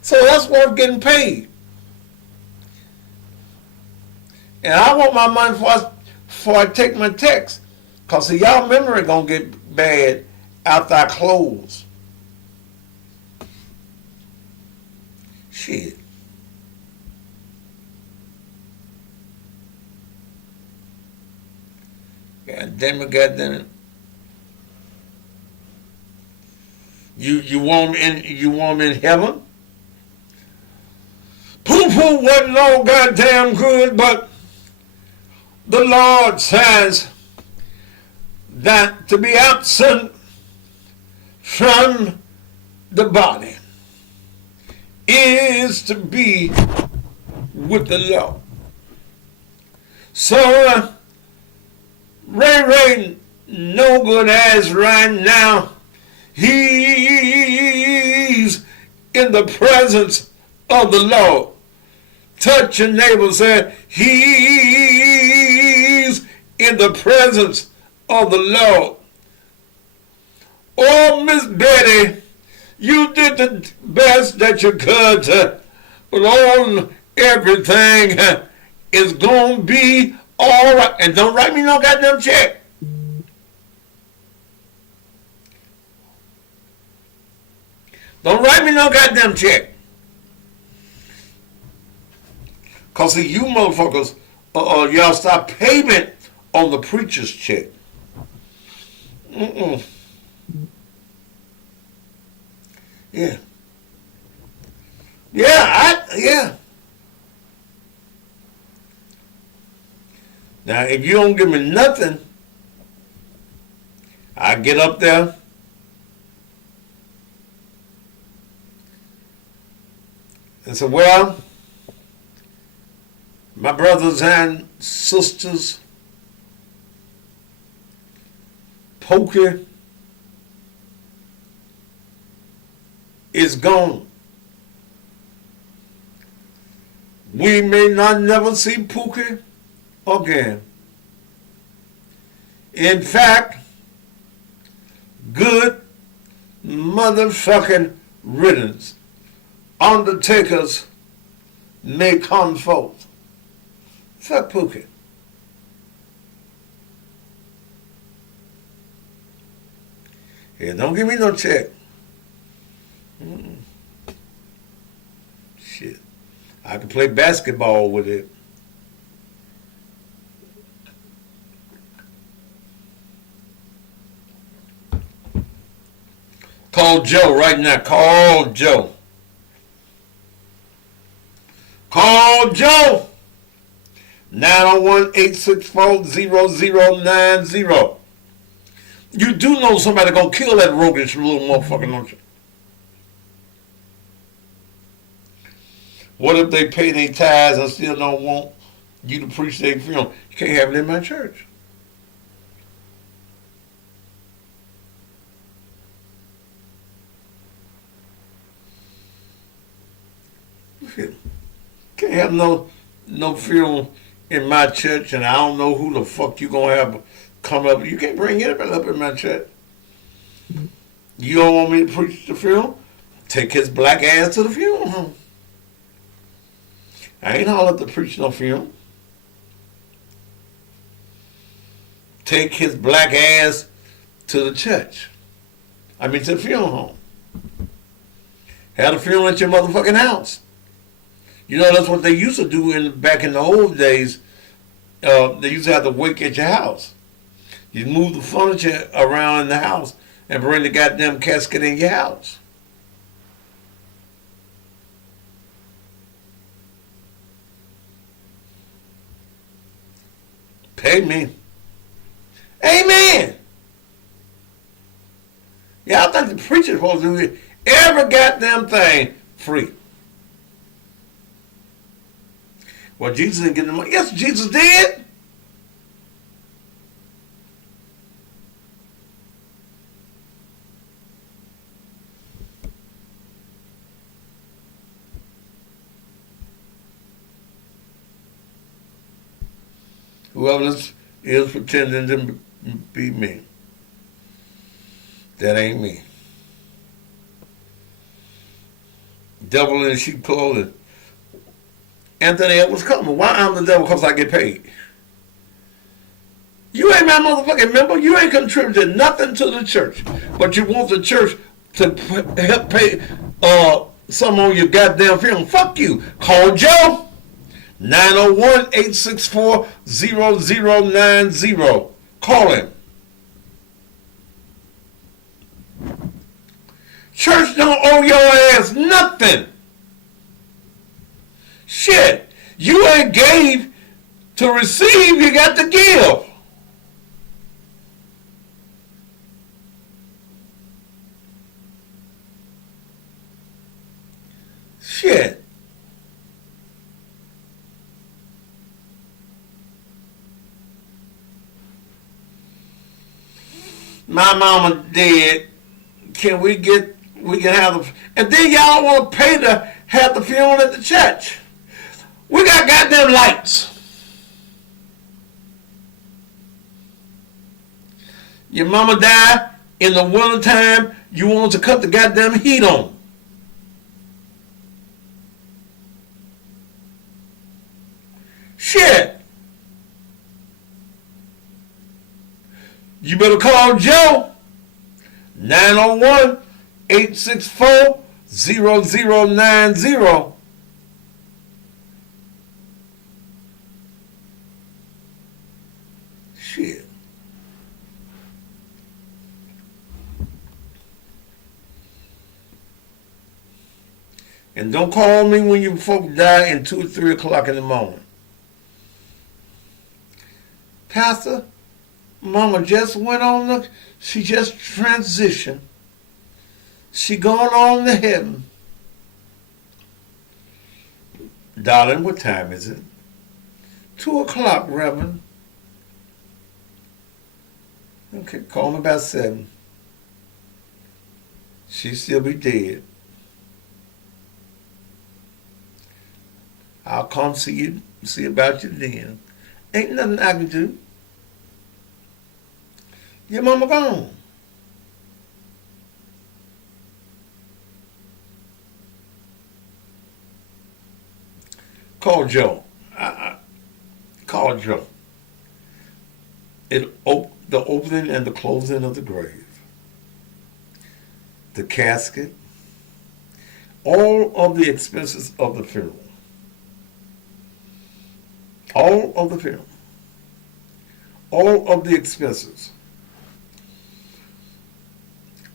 So that's worth getting paid. And I want my money before I take my text. Because see, y'all memory gonna get bad after I close. Shit. God damn it. You want me in heaven? Poo-poo wasn't all goddamn good, but the Lord says that to be absent from the body is to be with the Lord. So, Ray no good as right now, he's in the presence of the Lord. Touch your neighbor, say, he's in the presence of the Lord. Oh, Miss Betty, you did the best that you could, but on everything is going to be All right, and don't write me no goddamn check. Don't write me no goddamn check. Because see, you motherfuckers, y'all stop payment on the preacher's check. Yeah. Yeah. Now, if you don't give me nothing, I get up there and say, well, my brothers and sisters, Pokey is gone. We may not never see Pookie again. In fact, good motherfucking riddance. Undertakers may come forth. Fuck Pookie. Yeah, don't give me no check. Shit. I can play basketball with it. Call Joe right now. Call Joe. Call Joe. 901-864-0090. You do know somebody gonna kill that roguish little motherfucker, don't you? What if they pay their tithes and still don't want you to preach their funeral? You can't have it in my church. Can't have no funeral in my church, and I don't know who the fuck you gonna have come up. You can't bring anybody up in my church. You don't want me to preach the funeral? Take his black ass to the funeral home. I ain't all up to preach no funeral. Take his black ass to the church. To the funeral home. Have a funeral at your motherfucking house. You know, that's what they used to do back in the old days. They used to have the wake at your house. You move the furniture around in the house and bring the goddamn casket in your house. Pay me. Amen. Yeah, I think the preacher's supposed to do every goddamn thing free. Well, Jesus didn't get the money. Yes, Jesus did. Whoever is pretending to be me, that ain't me. Devil in sheep clothing. Anthony Edwards coming. Why I'm the devil? Because I get paid. You ain't my motherfucking member. You ain't contributed nothing to the church. But you want the church to help pay some on your goddamn film. Fuck you. Call Joe. 901-864-0090. Call him. Church don't owe your ass nothing. Shit. You ain't gave to receive, you got to give. Shit. My mama dead. We can have the, and then y'all want to pay to have the funeral at the church. We got goddamn lights. Your mama died in the wintertime, you want to cut the goddamn heat on. Shit. You better call Joe. 901-864-0090. Shit. And don't call me when you folk die in 2 or 3 o'clock in the morning. Pastor, Mama just went on she just transitioned. She gone on to heaven. Darling, what time is it? 2 o'clock, Reverend. Okay, call me about 7. She still be dead. I'll come see about you then. Ain't nothing I can do. Your mama gone. Call Joe. Call Joe. The opening and the closing of the grave. The casket. All of the expenses of the funeral. All of the funeral. All of the expenses.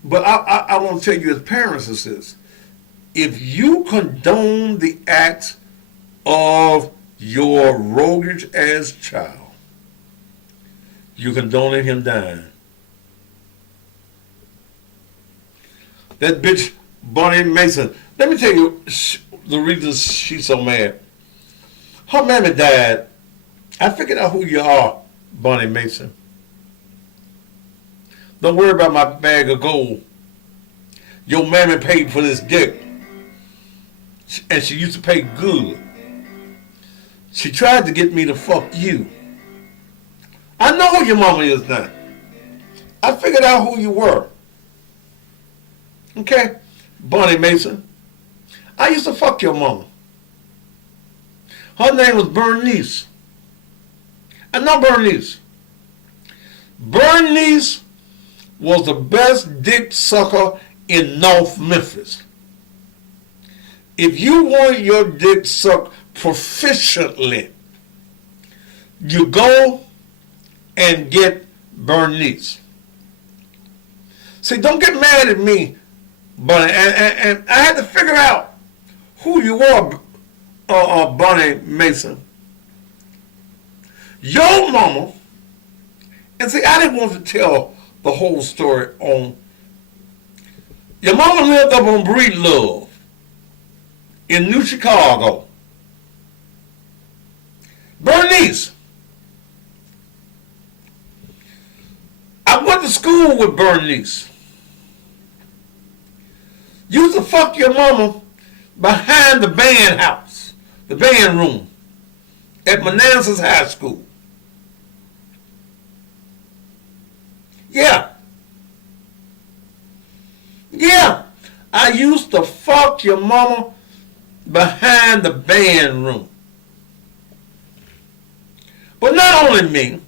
But I want to tell you as parents is this. If you condone the acts of your roguish ass child, you condoning him dying. That bitch, Bonnie Mason, let me tell you the reason she's so mad. Her mammy died. I figured out who you are, Bonnie Mason. Don't worry about my bag of gold. Your mammy paid for this dick. And she used to pay good. She tried to get me to fuck you. I know who your mama is now. I figured out who you were. Okay? Bonnie Mason. I used to fuck your mama. Her name was Bernice. I know Bernice. Bernice was the best dick sucker in North Memphis. If you want your dick sucked proficiently, you go and get Bernice. See, don't get mad at me, Bunny. And I had to figure out who you are, Bonnie Mason. Your mama, and see, I didn't want to tell the whole story on. Your mama lived up on Breedlove in New Chicago. Bernice. I went to school with Bernice. Used to fuck your mama behind the band house, the band room at Manassas High School. Yeah. Yeah. I used to fuck your mama behind the band room. But not only me.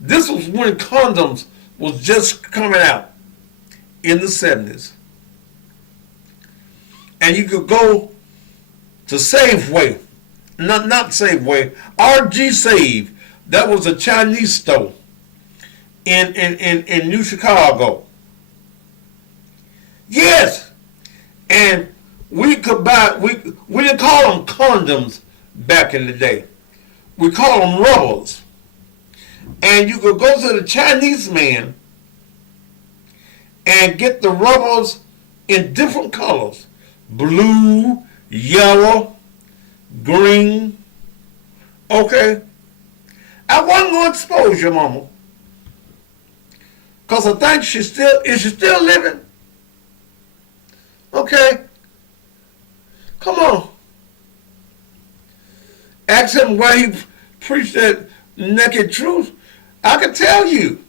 This was when condoms was just coming out in the 70s. And you could go to Safeway. Not Safeway. RG Save. That was a Chinese store in New Chicago. Yes. And we could buy, we didn't call them condoms back in the day. We call them rubbers. And you could go to the Chinese man and get the rubbers in different colors. Blue, yellow, green. Okay? I wasn't going to expose your mama. Because I think is she still living? Okay? Come on. Ask him why he preached that naked truth. I can tell you.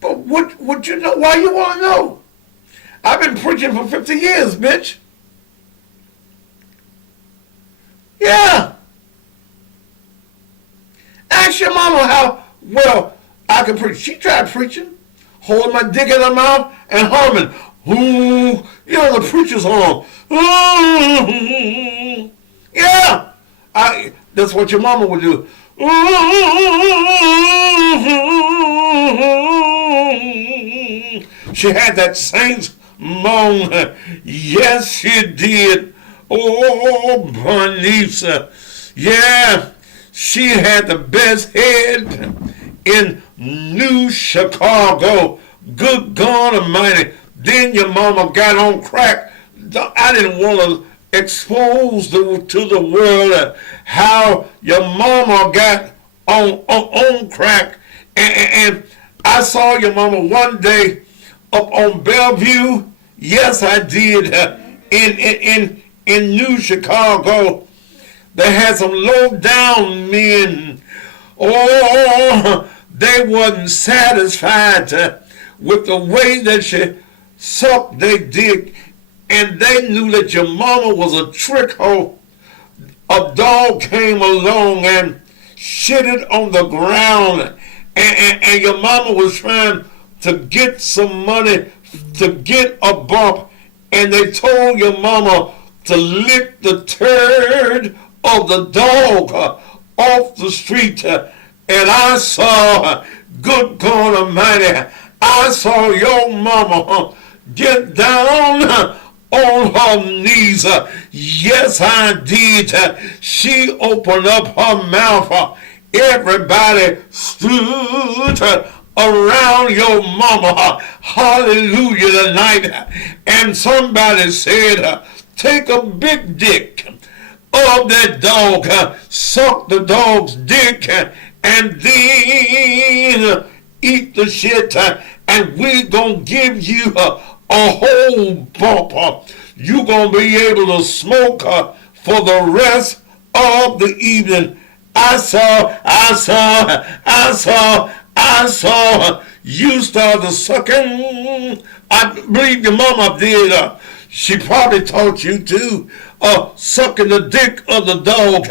But would you know why you want to know? I've been preaching for 50 years, bitch. Yeah. Ask your mama Well, I can preach. She tried preaching, holding my dick in her mouth and humming. Ooh, you know the preacher's hum. Ooh, yeah, that's what your mama would do. Ooh, she had that saints moan. Yes, she did. Oh, Bernice. Yeah, she had the best head in New Chicago. Good God Almighty. Then your mama got on crack. I didn't want to expose to the world how your mama got on crack. And I saw your mama one day up on Bellevue. Yes, I did. In New Chicago, they had some low down men. Oh, they wasn't satisfied with the way that she sucked their dick, and they knew that your mama was a trick hoe. A dog came along and shitted on the ground, and your mama was trying to get some money to get a bump, and they told your mama to lick the turd of the dog off the street. And I saw, good God Almighty, I saw your mama get down on her knees. Yes, I did. She opened up her mouth. Everybody stood around your mama. Hallelujah tonight. And somebody said, take a big dick of that dog, suck the dog's dick, and then eat the shit, and we're going to give you a whole bump. You're going to be able to smoke for the rest of the evening. I saw you started sucking. I believe your mama did. She probably taught you to sucking the dick of the dog.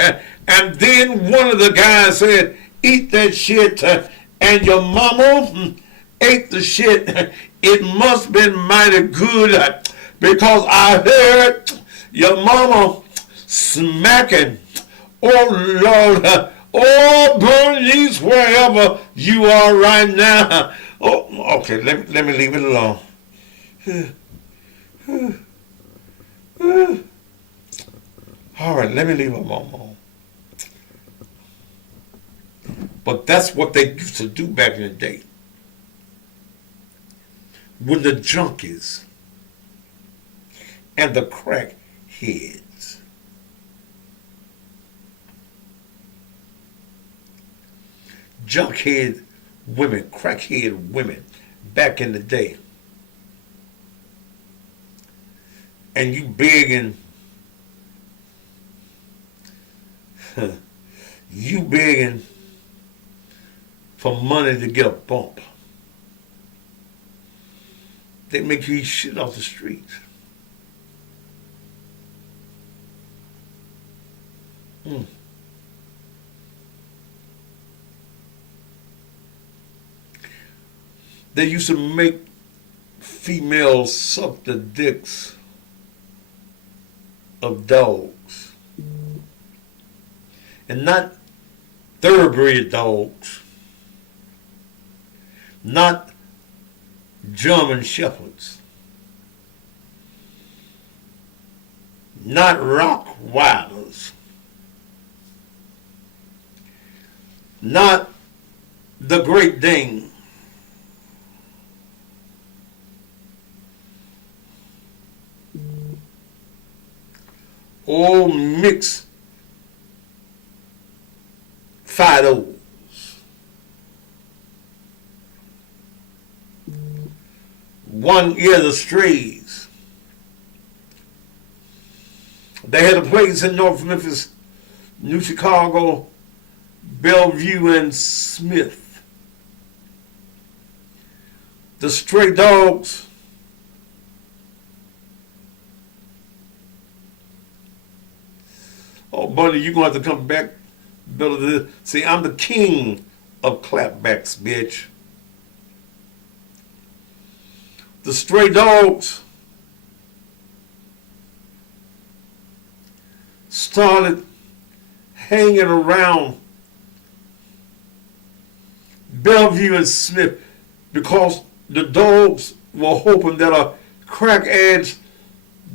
And then one of the guys said, eat that shit. And your mama ate the shit. It must have been mighty good because I heard your mama smacking. Oh, Lord. Oh, Bernice, wherever you are right now. Oh, okay, let me leave it alone. All right, let me leave them alone. But that's what they used to do back in the day. When the junkies and the crackheads junkhead women, crackhead women back in the day, and you begging for money to get a bump. They make you eat shit off the street. They used to make females suck the dicks of dogs. And not thoroughbred dogs. Not German shepherds. Not Rottweilers. Not the Great Dane. All mixed Fidos. One-eared strays. They had a place in North Memphis, New Chicago, Bellevue, and Smith. The stray dogs oh, buddy, you're going to have to come back. See, I'm the king of clapbacks, bitch. The stray dogs started hanging around Bellevue and Smith because the dogs were hoping that a crack-ass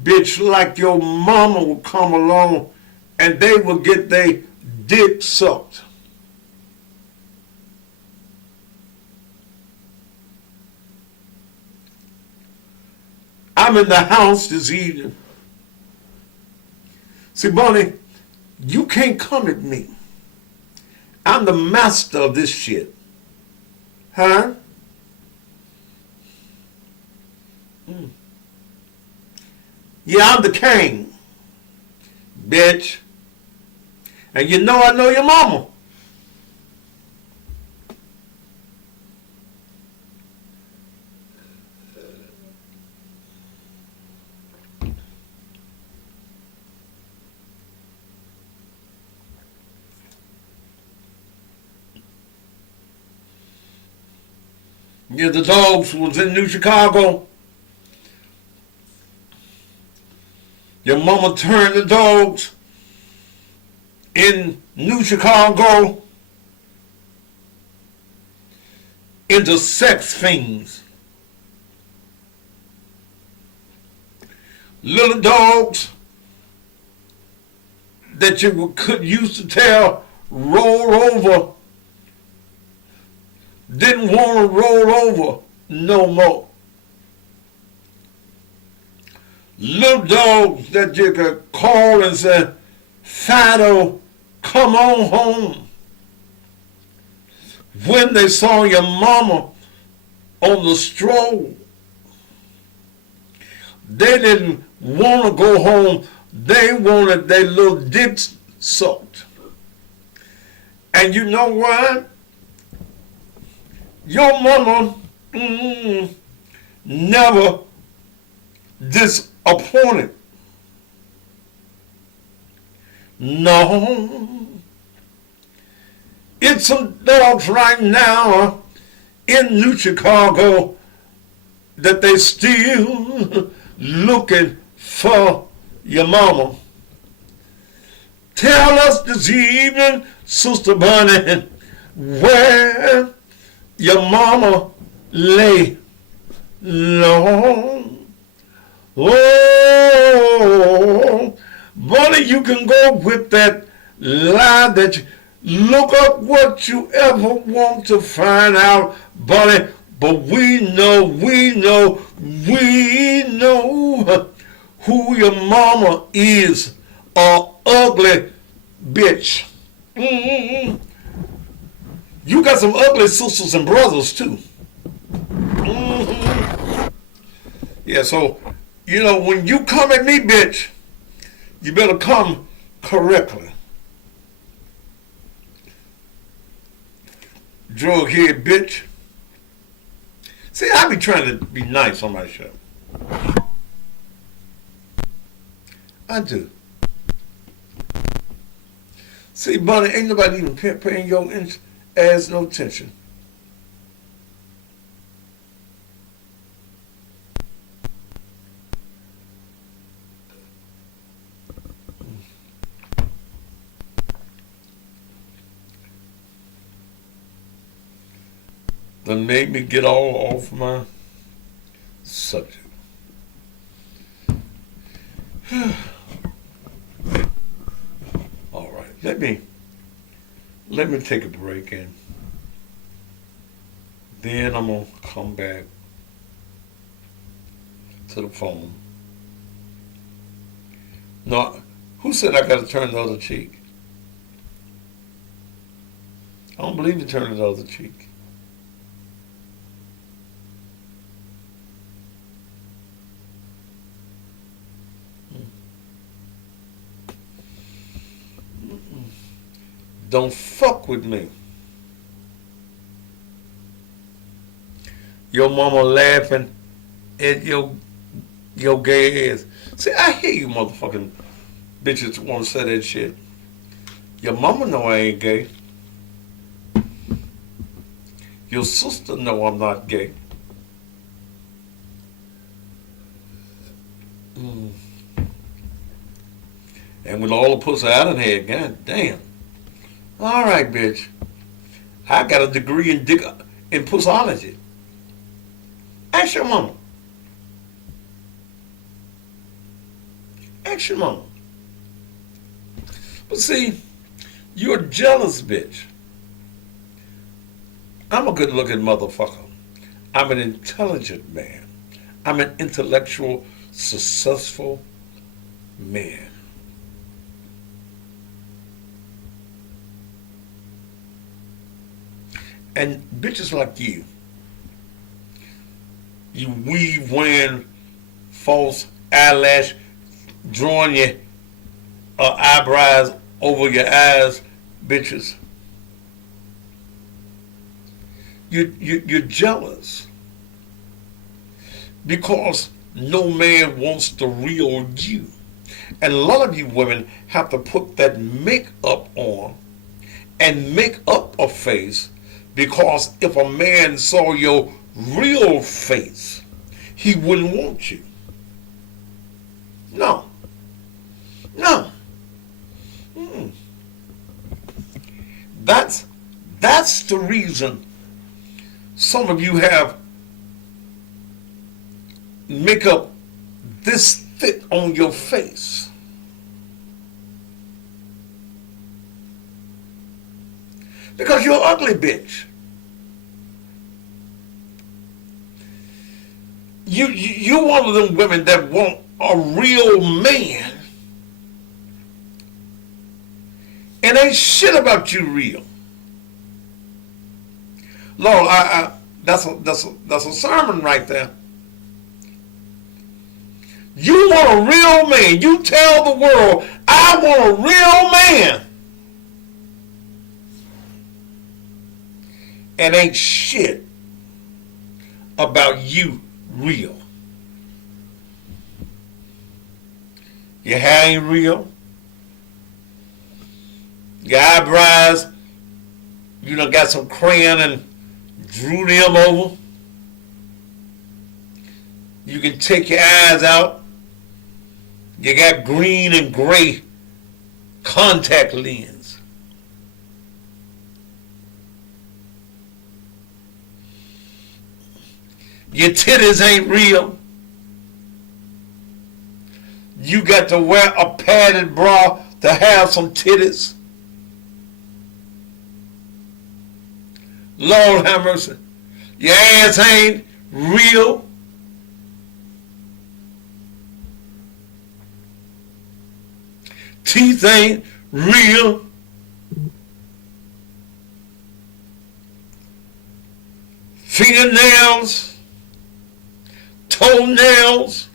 bitch like your mama would come along and they would get their dick sucked. I'm in the house this evening. See, Bonnie, you can't come at me. I'm the master of this shit. Huh? Yeah, I'm the king, bitch. And you know I know your mama. Yeah, the dogs was in New Chicago. Your mama turned the dogs in New Chicago into sex fiends. Little dogs that you could used to tell roll over didn't want to roll over no more. Little dogs that you could call and say, Fido, come on home. When they saw your mama on the stroll, they didn't want to go home. They wanted their little dicks sucked. And you know what? Your mama never disappointed. No. It's some dogs right now in New Chicago that they still looking for your mama. Tell us this evening, Sister Bunny, where your mama lay low. Oh, Bunny, you can go with that lie that you look up what you ever want to find out, Bunny. But we know who your mama is, a ugly bitch. Mm-hmm. You got some ugly sisters and brothers too. Mm-hmm. Yeah, so, you know, when you come at me, bitch, you better come correctly. Drug-head bitch. See, I be trying to be nice on my show. I do. See, Bunny, ain't nobody even paying your ass no attention. That made me get all off my subject. All right, let me take a break and then I'm gonna come back to the phone. No, who said I gotta turn the other cheek? I don't believe in turning the other cheek. Don't fuck with me. Your mama laughing at your gay ass. See, I hear you motherfucking bitches want to say that shit. Your mama know I ain't gay. Your sister know I'm not gay. And with all the pussy I done had, god damn. All right, bitch. I got a degree in pussology. Ask your mama. Ask your mama. But see, you're a jealous bitch. I'm a good looking motherfucker. I'm an intelligent man. I'm an intellectual, successful man. And bitches like you weave wearing false eyelash, drawing your eyebrows over your eyes, bitches. You're jealous because no man wants the real you. And a lot of you women have to put that makeup on and make up a face, because if a man saw your real face, he wouldn't want you. No. No. That's the reason some of you have makeup this thick on your face. Because you're an ugly bitch. You're one of them women that want a real man and ain't shit about you real. Lord, that's a sermon right there. You want a real man. You tell the world, I want a real man. And ain't shit about you real. Your hair ain't real. Your eyebrows, you done got some crayon and drew them over. You can take your eyes out. You got green and gray contact lens. Your titties ain't real. You got to wear a padded bra to have some titties. Lord have mercy. Your ass ain't real. Teeth ain't real. Fingernails, toenails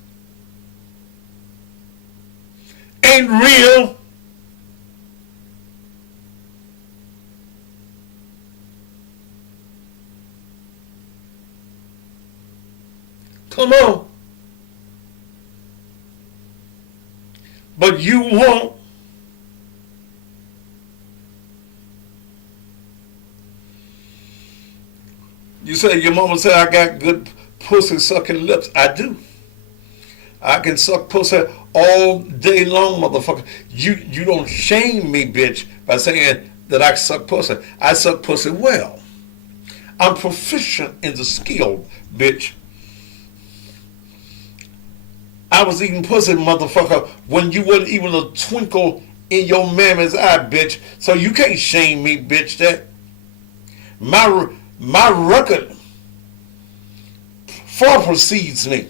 ain't real. Come on. But you won't. You say your mama said I got good pussy sucking lips. I do. I can suck pussy all day long, motherfucker. You don't shame me, bitch, by saying that I suck pussy. I suck pussy well. I'm proficient in the skill, bitch. I was eating pussy, motherfucker, when you wasn't even a twinkle in your mammy's eye, bitch. So you can't shame me, bitch. That my record far precedes me.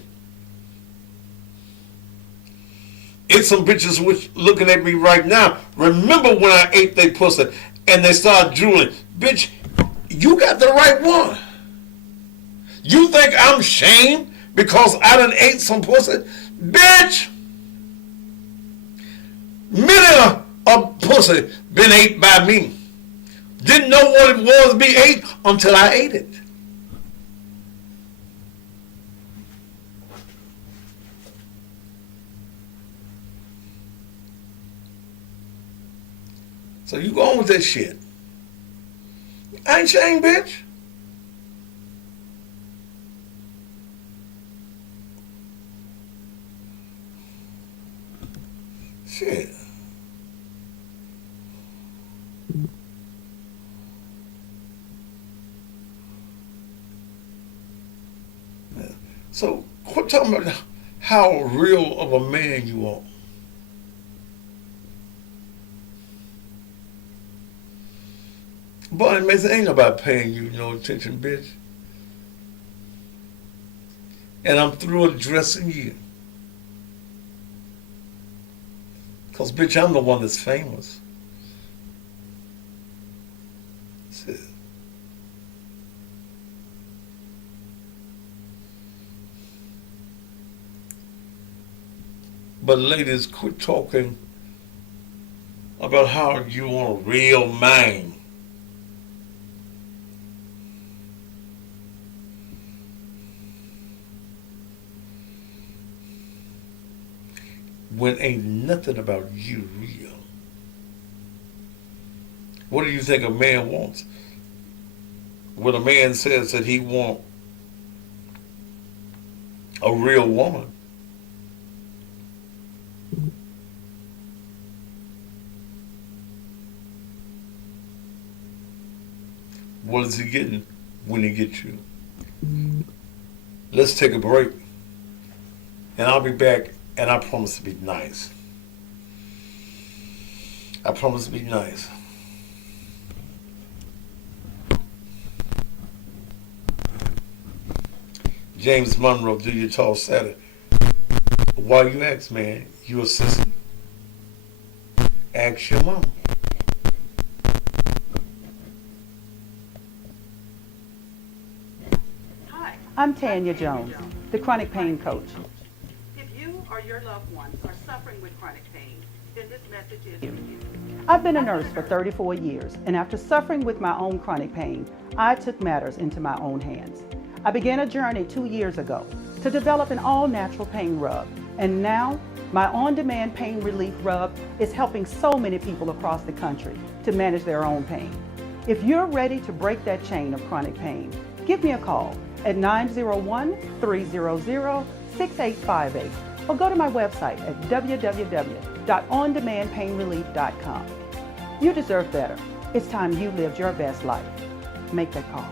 It's some bitches which looking at me right now. Remember when I ate they pussy and they started drooling? Bitch, you got the right one. You think I'm shamed because I done ate some pussy? Bitch! Many a pussy been ate by me. Didn't know what it was to be ate until I ate it. So you go on with that shit. I ain't shamed, bitch. Shit. So quit talking about how real of a man you are. Bonnie Mason, ain't nobody paying you no attention, bitch. And I'm through addressing you. Because, bitch, I'm the one that's famous. That's it. But ladies, quit talking about how you want a real man. When ain't nothing about you real. What do you think a man wants? When a man says that he wants a real woman, what is he getting when he gets you? Let's take a break. And I'll be back, and I promise to be nice. I promise to be nice. James Monroe, do your tall Saturday. Why you ask, man? You a sister? Ask your mom. I'm Tanya Jones, the chronic pain coach. If you or your loved ones are suffering with chronic pain, then this message is for you. I've been a nurse for 34 years, and after suffering with my own chronic pain, I took matters into my own hands. I began a journey 2 years ago to develop an all-natural pain rub, and now my on-demand pain relief rub is helping so many people across the country to manage their own pain. If you're ready to break that chain of chronic pain, give me a call at 901-300-6858 or go to my website at www.ondemandpainrelief.com. You deserve better. It's time you lived your best life. Make that call.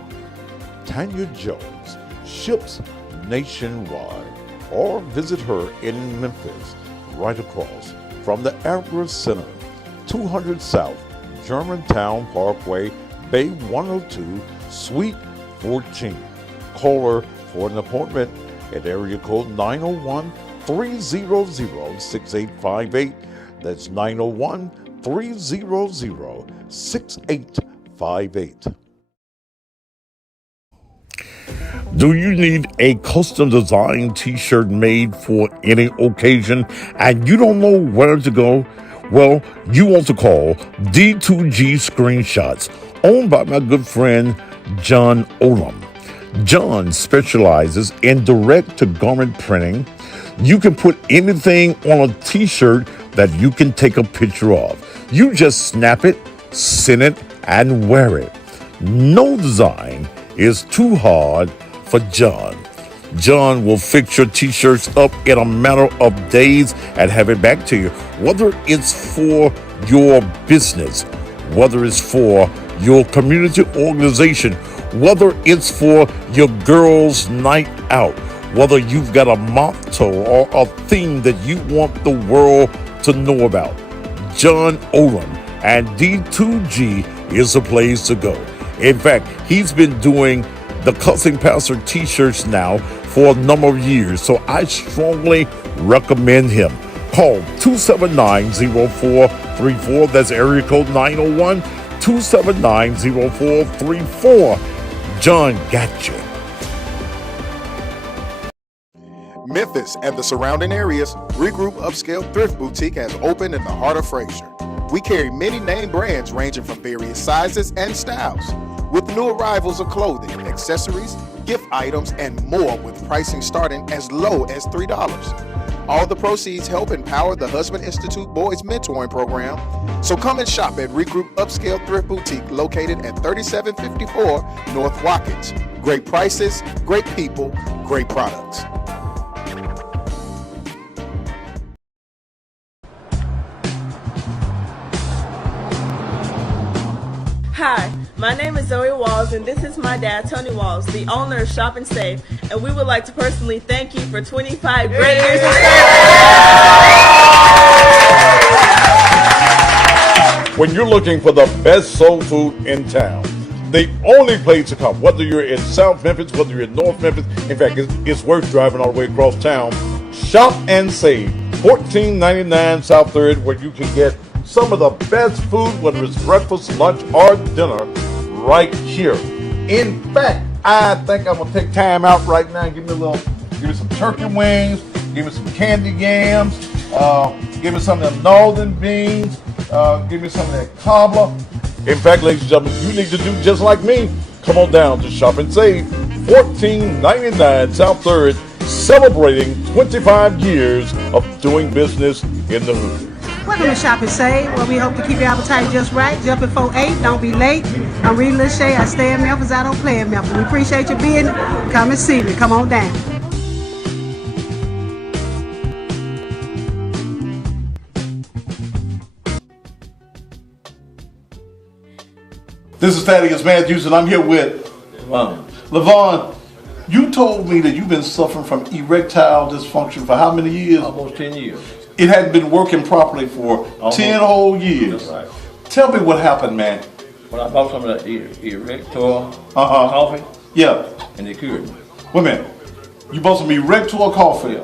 Tanya Jones ships nationwide, or visit her in Memphis, right across from the Agri Center, 200 South Germantown Parkway, Bay 102, Suite 14. Call her for an appointment at area code 901-300-6858. That's 901-300-6858. Do you need a custom designed t-shirt made for any occasion and you don't know where to go? Well, you want to call D2G Screenshots, owned by my good friend John Olam. John specializes in direct-to-garment printing. You can put anything on a t-shirt that you can take a picture of. You just snap it, send it, and wear it. No design is too hard for John. John will fix your t-shirts up in a matter of days and have it back to you. Whether it's for your business, whether it's for your community organization, whether it's for your girls' night out, whether you've got a motto or a theme that you want the world to know about, John Olam and D2G is the place to go. In fact, he's been doing the Cussing Pastor t-shirts now for a number of years, so I strongly recommend him. Call 279-0434. That's area code 901-279-0434. John got you. Memphis and the surrounding areas, Regroup Upscale Thrift Boutique has opened in the heart of Frazier. We carry many name brands ranging from various sizes and styles, with new arrivals of clothing, accessories, gift items, and more, with pricing starting as low as $3. All the proceeds help empower the Husband Institute Boys Mentoring Program. So come and shop at Regroup Upscale Thrift Boutique, located at 3754 North Watkins. Great prices, great people, great products. Hi, my name is Zoe Walls, and this is my dad, Tony Walls, the owner of Shop and Save, and we would like to personally thank you for 25 great years of service. When you're looking for the best soul food in town, the only place to come, whether you're in South Memphis, whether you're in North Memphis, in fact, it's worth driving all the way across town. Shop and Save, 1499 South 3rd, where you can get some of the best food, whether it's breakfast, lunch, or dinner, right here. In fact, I think I'm gonna take time out right now and give me some turkey wings, give me some candy yams, give me some of them northern beans, give me some of that cobbler. In fact, ladies and gentlemen, you need to do just like me. Come on down to Shop and Save, 1499 South 3rd, celebrating 25 years of doing business in the hood. Welcome to Shop and Save, where we hope to keep your appetite just right. Jump before 8, don't be late. I'm Rita Lachey. I stay in Memphis, I don't play in Memphis. We appreciate you being here. Come and see me. Come on down. This is Thaddeus Matthews, and I'm here with Levon. You told me that you've been suffering from erectile dysfunction for how many years? Almost 10 years. It hadn't been working properly for 10 whole years. That's right. Tell me what happened, man. When I bought some of that Erector coffee, yeah, and they cured me. Wait a minute. You bought some Erector coffee,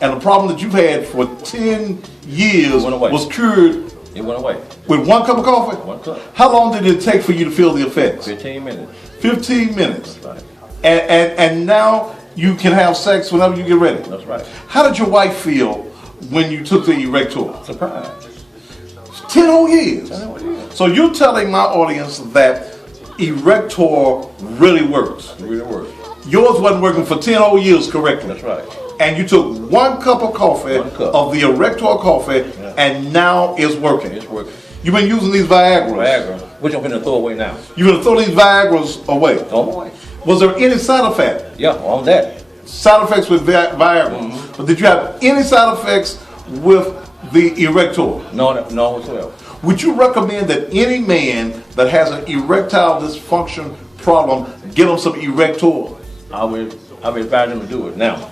and the problem that you've had for 10 years was cured. It went away. With one cup of coffee? One cup. How long did it take for you to feel the effects? 15 minutes. 15 minutes. That's right. And now you can have sex whenever you get ready. That's right. How did your wife feel when you took the Erector? Surprised. 10 whole years. 10 whole years. So you're telling my audience that Erector really works. It really works. Yours wasn't working for 10 whole years correctly. That's right. And you took one cup of coffee, of the Erector coffee, and now it's working. It's working. You've been using these Viagra's. Viagra, which I'm going to throw away now. You're going to throw these Viagra's away. Throw them away. Was there any side effect? Yeah, on that. Side effects with Viagra. But did you have any side effects with the Erector? No whatsoever. Would you recommend that any man that has an erectile dysfunction problem get him some Erector? I would advise him to do it now.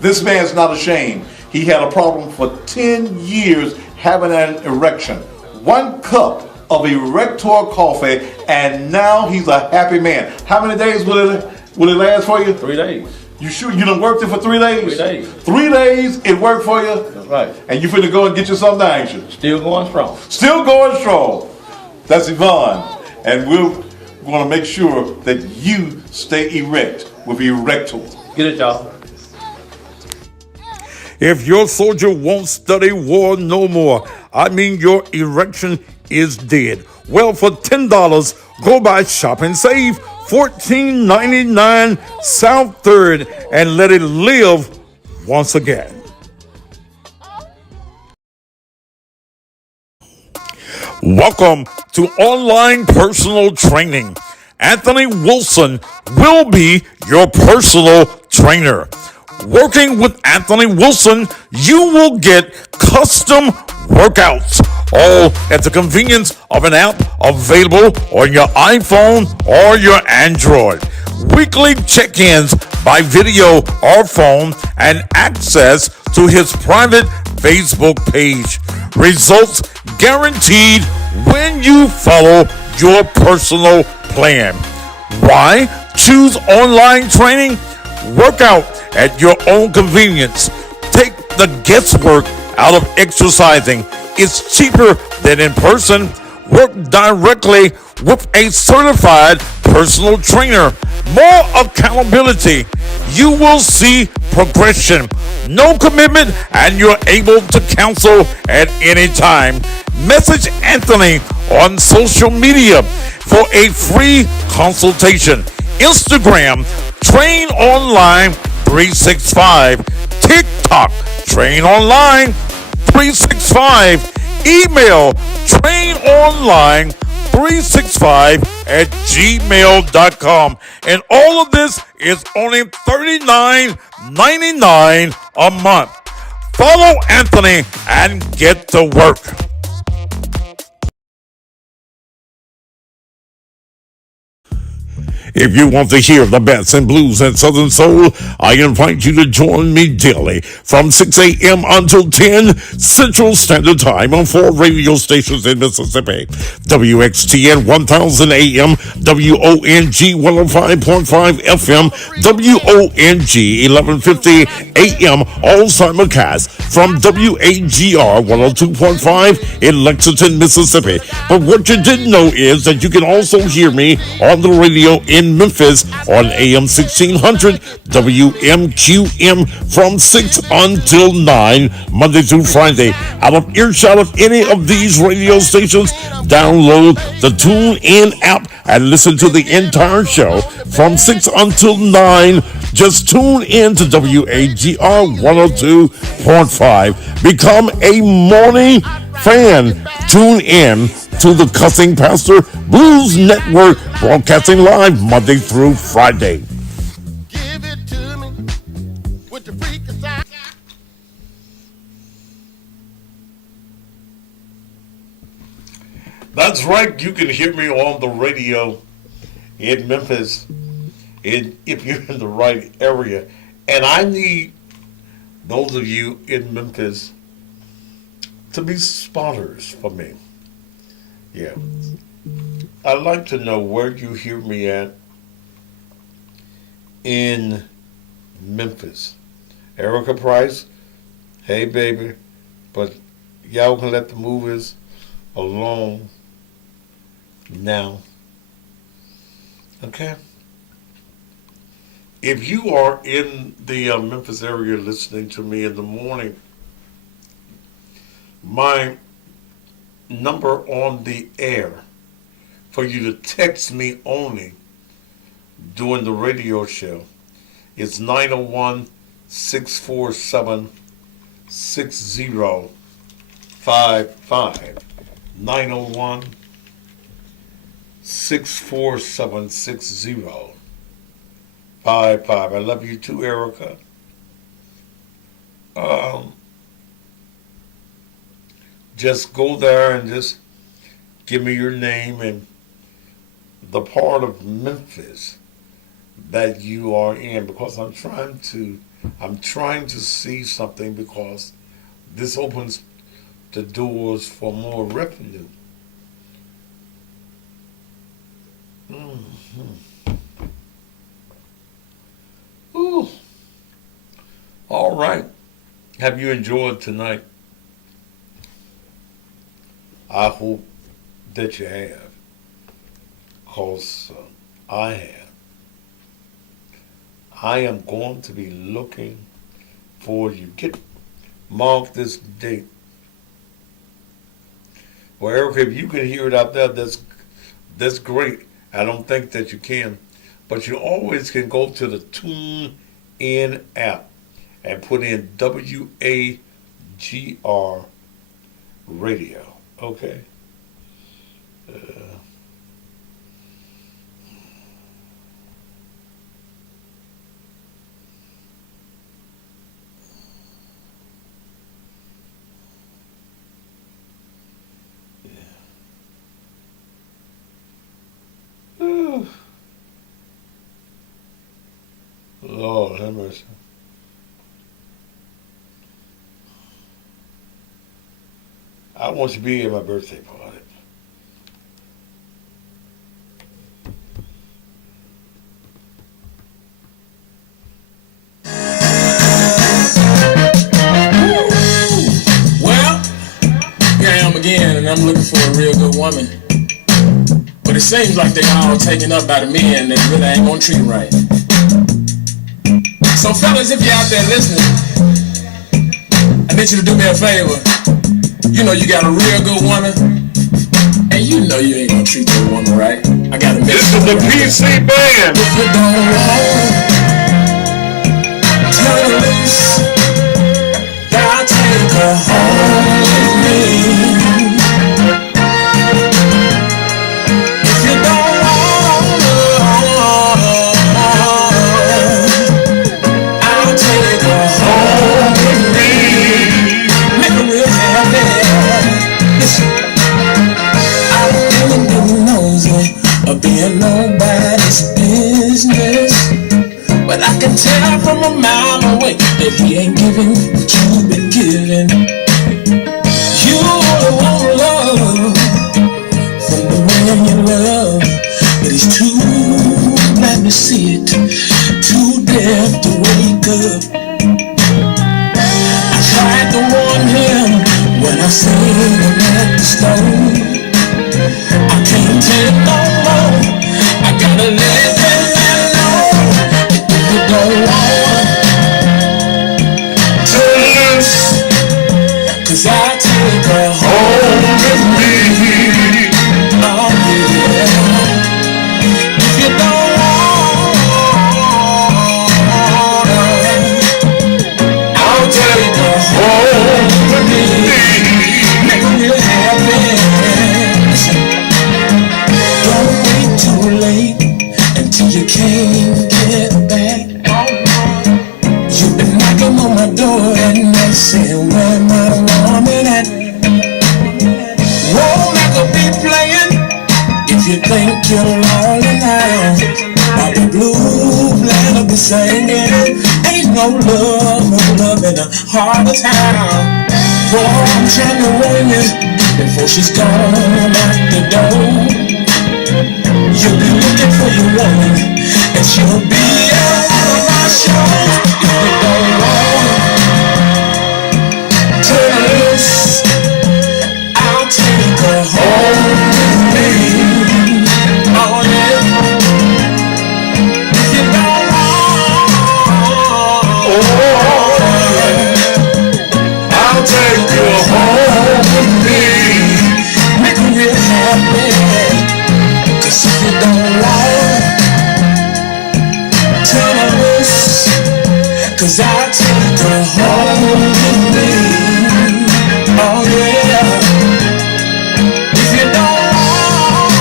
This man's not ashamed. He had a problem for 10 years having an erection. One cup of Erector coffee, and now he's a happy man. How many days will it last for you? 3 days. You sure you done worked it for 3 days? 3 days. 3 days it worked for you? That's right. And you finna go and get you something, ain't you? Still going strong. Still going strong. That's Yvonne. And we're gonna make sure that you stay erect with Erector. Get it, y'all. If your soldier won't study war no more, I mean your erection is dead. Well, for $10, go by Shop and Save, 1499 South 3rd, and let it live once again. Welcome to online personal training. Anthony Wilson will be your personal trainer. Working with Anthony Wilson, you will get custom workouts, all at the convenience of an app available on your iPhone or your Android. Weekly check-ins by video or phone, and access to his private Facebook page. Results guaranteed when you follow your personal plan. Why choose online training? Work out at your own convenience. Take the guesswork out of exercising. It's cheaper than in person. Work directly with a certified personal trainer. More accountability. You will see progression. No commitment, and you're able to counsel at any time. Message Anthony on social media for a free consultation. Instagram, Train Online 365. TikTok, Train Online 365. Email, trainonline365@gmail.com. And all of this is only $39.99 a month. Follow Anthony and get to work. If you want to hear the best in blues and southern soul, I invite you to join me daily from 6 a.m. until 10 Central Standard Time on 4 radio stations in Mississippi. WXTN 1000 AM, WONG 105.5 FM, WONG 1150 AM, all simulcast from WAGR 102.5 in Lexington, Mississippi. But what you didn't know is that you can also hear me on the radio in Memphis on AM 1600 WMQM from 6 until 9 Monday through Friday. Out of earshot of any of these radio stations, download the TuneIn app and listen to the entire show from 6 until 9. Just tune in to WAGR 102.5. Become a morning fan. Tune in to the Cussing Pastor Blues Network, broadcasting live Monday through Friday. That's right, you can hear me on the radio in Memphis if you're in the right area. And I need those of you in Memphis to be spotters for me. Yeah. I'd like to know where you hear me at in Memphis. Erica Price, hey baby, but y'all can let the movies alone now. Okay? If you are in the Memphis area listening to me in the morning, my number on the air for you to text me only during the radio show is 901-647-6055. 901-647-6055. I love you too, Erica. Just go there and just give me your name and the part of Memphis that you are in, because I'm trying to see something, because this opens the doors for more revenue. Ooh. All right. Have you enjoyed tonight? I hope that you have, because I have. I am going to be looking for you. Mark this date. Well, Erica, if you can hear it out there, that's great. I don't think that you can, but you always can go to the TuneIn app and put in WAGR radio. Okay. Lord have mercy. I want you to be at my birthday party. Well, here I am again, and I'm looking for a real good woman. But it seems like they're all taken up by the men that really ain't gonna treat right. So fellas, if you're out there listening, I need you to do me a favor. You know you got a real good woman, and you know you ain't gonna treat that woman right. I gotta make This is the PC Band. If you don't want, turn loose. I'll take her home with me. If you don't want, I'll take her home with me. Make her real happy. Listen, I don't really know of being nobody's business. a mile away that he ain't giving what you've been giving. You only want love from the man you love, but he's too blind to see it, too deaf to wake up. I tried to warn him when I seen him at the stone. I can't take no more. I gotta let that man know if you don't want to loose, 'cause I'll take her home with me. Oh yeah. If you don't want her, I'll take her home with me. Make her real happy. Don't wait too late until you can't get back. You've been knocking on my door at night saying, where my woman at? Won't make her be playing if you think you're lonely now. While the blue flag will be singing, ain't no love in the heart of town. Oh, I'm trying to warn you before she's gone out the door. You'll be looking for your woman, and she'll be at one of my shows. If you don't want to loose, I'll take her home with me. Oh yeah. If you don't want, I'll take you home with me. Make her real happy. 'Cause if you don't like, turn her loose, 'cause I'll take her home with me. Oh yeah. If you don't want,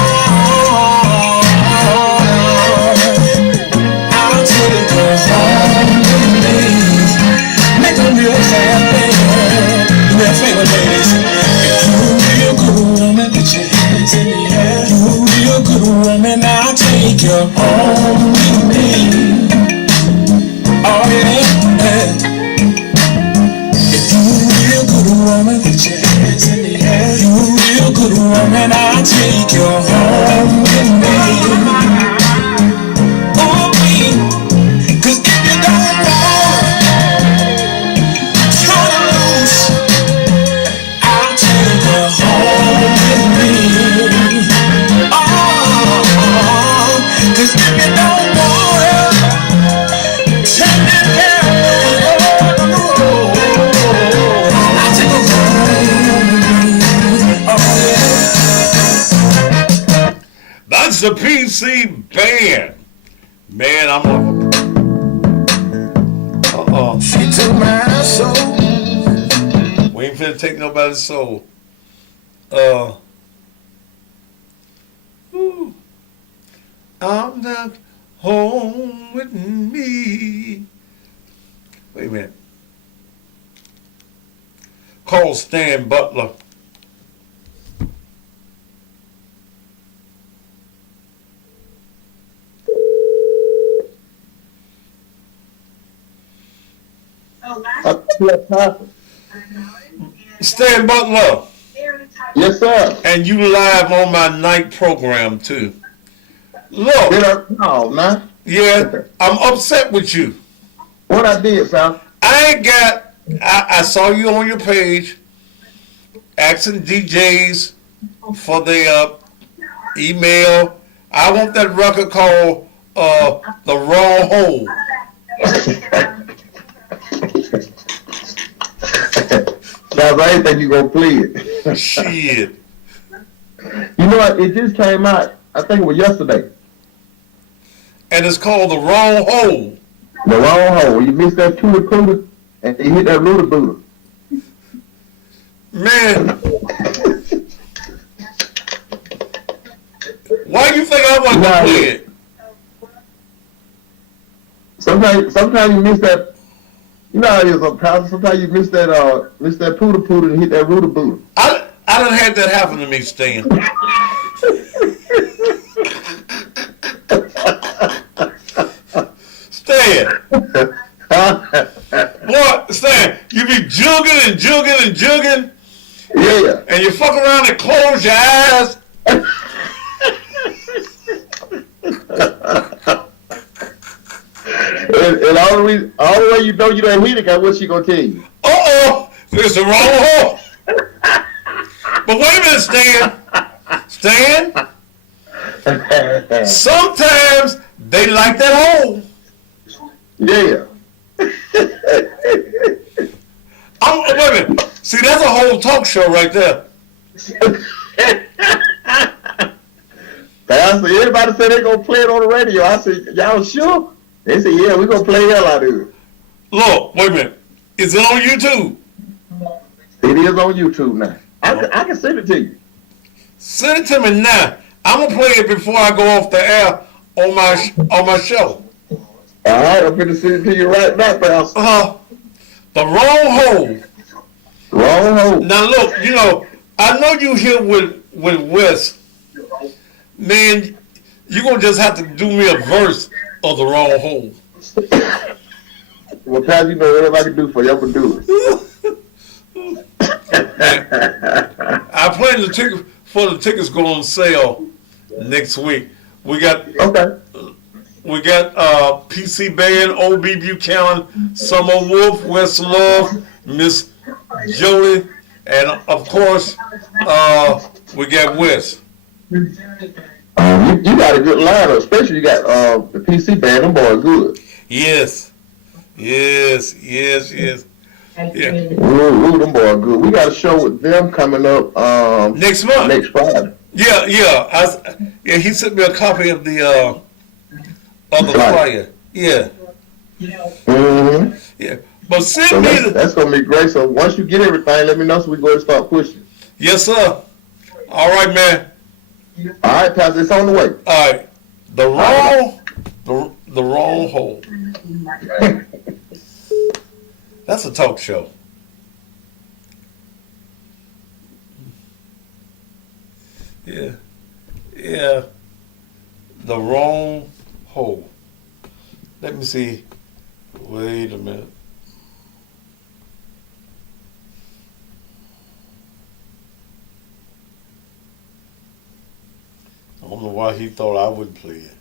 I'll take her home with me. Make her real happy. Do me a favor, ladies. If you're a real good woman, put your hands in the air. You're a real good woman, I'll take you home with me. Oh yeah. If you're a real good woman, put your hands in the air. You're a real good woman, I'll take you home with me. Oh, me. 'Cause if you don't want, turn her loose, I'll take her home with me. Oh, 'cause if you don't want her, turn it down. I'll take her home with me. Oh yeah. That's the PC Band. Man, I'm She took my soul. we ain't finna take nobody's soul. Ooh. I'm not home with me. Wait a minute. Call Stan Butler. Stan Butler. Yes, sir. And you live on my night program too. Look. No, man. Yeah, I'm upset with you. What I did, pal? I saw you on your page asking DJs for their email. I want that record called The Wrong Hole. Now, I ain't think you gonna play it. Shit. You know what? It just came out. I think it was yesterday. And it's called The Wrong Hole. The Wrong Hole. You missed that tutor pooter and you hit that rooter booter. Man. Why do you think I want to play it? Sometimes you miss that. You know how it is sometimes. Sometimes you miss that pooter pooter and hit that rooter booter. I done had that happen to me, Stan. Stan. and jugging. Yeah. And you fuck around and close your eyes. And all the way you know you don't hit it, guy, what's she gonna tell you? It's the wrong hole. But wait a minute, Stan. Sometimes they like that hole. Yeah. Wait a minute. See, that's a whole talk show right there. Pastor, everybody said they're gonna play it on the radio. I said, y'all sure? They said, yeah, we're gonna play hell out of it. Look, wait a minute. Is it on YouTube? It is on YouTube now. I can send it to you. Send it to me now. I'm gonna play it before I go off the air on my show. All right, I'm gonna send it to you right now, Pastor. The wrong hole. Wrong hole. Now look, I know you here with Wes. Man, you're gonna just have to do me a verse of the wrong hole. Well, Pastor, whatever I can do for you, I'm gonna do it. I plan the ticket for the tickets go on sale next week. We got PC Band, O.B. Buchanan, Summer Wolf, West Love, Miss Jolie, and of course we got Wes. You got a good lineup, especially you got the PC Band. Them boys good. Yes. Yeah. Ooh, them boys good. We got a show with them coming up next month. Next Friday. Yeah. He sent me a copy of the flyer. Yeah. Mm-hmm. Yeah. But send me that's gonna be great. So once you get everything, let me know so we go and start pushing. Yes, sir. All right, man. All right, Pastor, it's on the way. All right. The wrong hole. That's a talk show. Yeah. The wrong hole. Let me see. Wait a minute. I don't know why he thought I wouldn't play it.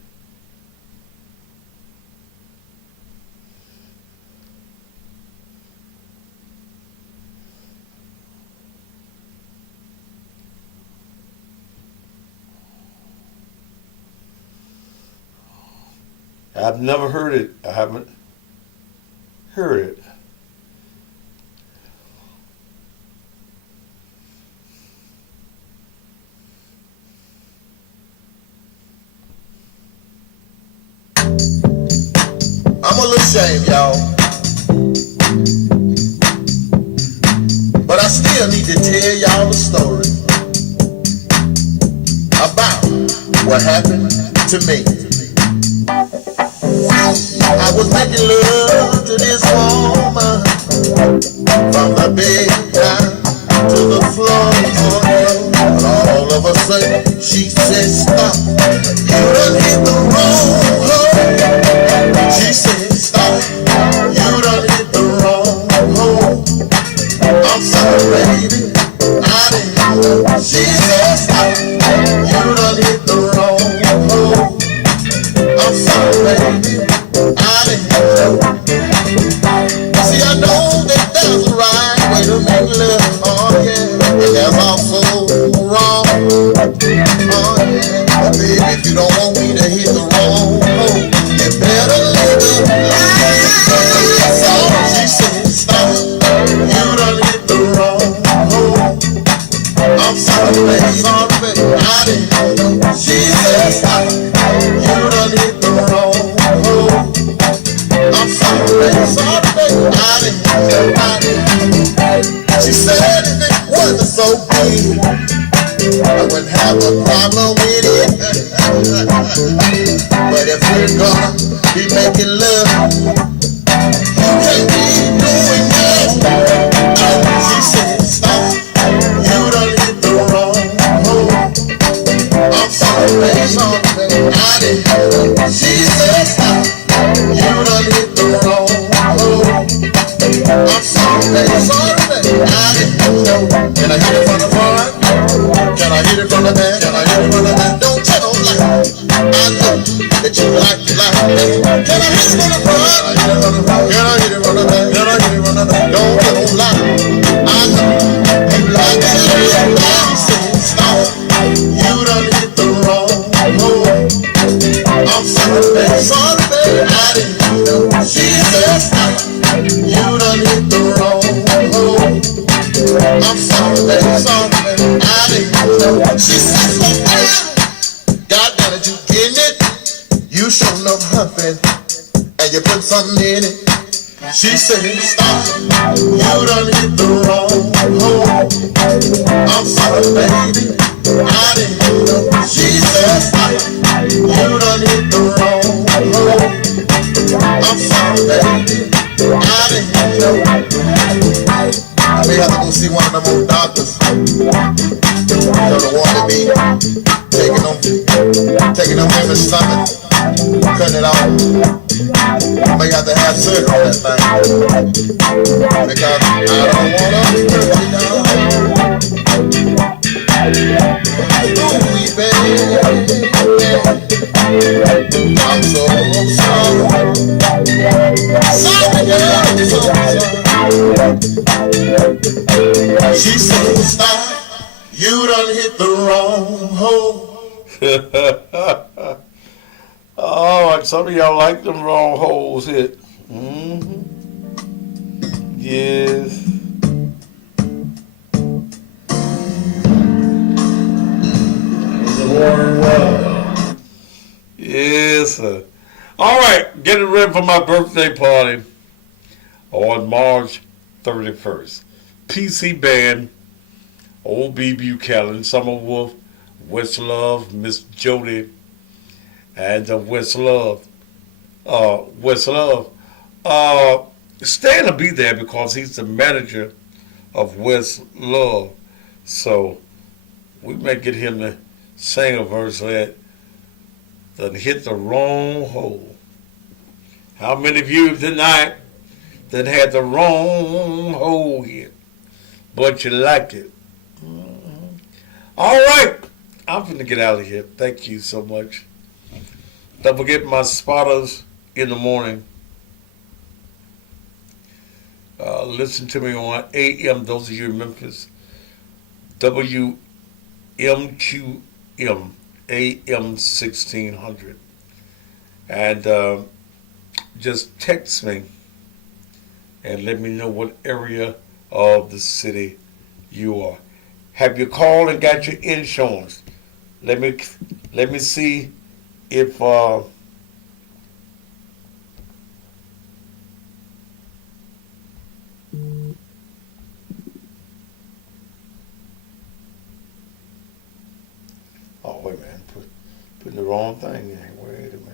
I've never heard it. I haven't heard it. I'm a little ashamed, y'all. But I still need to tell y'all a story about what happened to me. I was making love to this woman from the bed down to the floor. But all of a sudden she said, stop, you done hit the wrong hole. She said, stop, you done hit the wrong hole. I'm sorry, baby, I didn't know. She said, stop, you done hit the wrong hole. I'm sorry, baby, I didn't know. See, I know that there's a right way to make love, oh yeah, and there's also wrong, oh yeah. But baby, if you don't want me to hit the wrong hole, you better live the life. So she said, stop, you done hit the wrong hole. I'm sorry, baby, I didn't know. She said, stop, you done hit the wrong hole. I'm sorry, baby, I didn't know. She said if it wasn't so big, I wouldn't have a problem with it. But if we're gonna be making love, you can't be doing that. She said, stop, you done hit the wrong hole. I'm sorry, baby, I didn't know. She said, stop, you done hit the wrong hole. I'm sorry, baby, I Can I hit it from the front? Can I hit it from the back? Can I hit it from the back? Don't tell no lie. I know that you like me. Can I hit it from the front? Can I hit it from the back? Can I hit it from the back? Don't tell no lie. I know you like me. Stop. You done hit the wrong road. I'm sorry, baby. I didn't know. She said stop. You done hit the wrong road. I'm sorry, baby. I didn't know. She said slow down. God damn it, you getting it? You showing up humping, and you put something in it. She said stop. You done hit the wrong road. I'm sorry, baby. I didn't know. She said stop. You done hit the wrong road. I'm sorry, baby. I didn't know. I may have to go see one of them old doctors. You know, the one that be taking them women's stomach, cutting it off. I may have to have surgery on that thing. Because I don't want to hurt you down. Ooh, baby. I'm so sorry. Sorry, girl, so sorry. She said stop. You done hit the wrong hole. Oh, some of y'all like them wrong holes hit. Mm-hmm. Yes. Yes, sir. All right, getting ready for my birthday party on March 31st. PC Band, Old B. Buchanan, Summer Wolf, West Love, Miss Jody, and West Love. Stan will be there because he's the manager of West Love. So we may get him to sing a verse that hit the wrong hole. How many of you tonight that had the wrong hole hit, but you like it? Mm-hmm. All right, I'm going to get out of here. Thank you so much. Don't forget my spotters in the morning. Listen to me on AM, those of you in Memphis, WMQM, AM 1600. And just text me and let me know what area of the city you are. Have you called and got your insurance? Let me see if oh, wait a minute. Putting the wrong thing in. Wait a minute.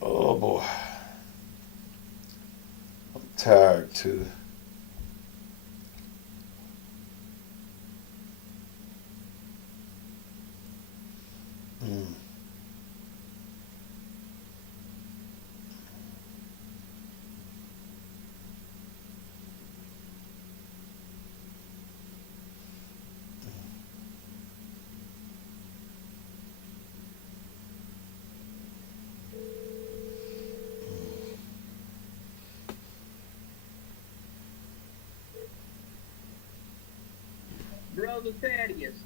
Oh, boy. I'm tired, too. Brother Thaddeus.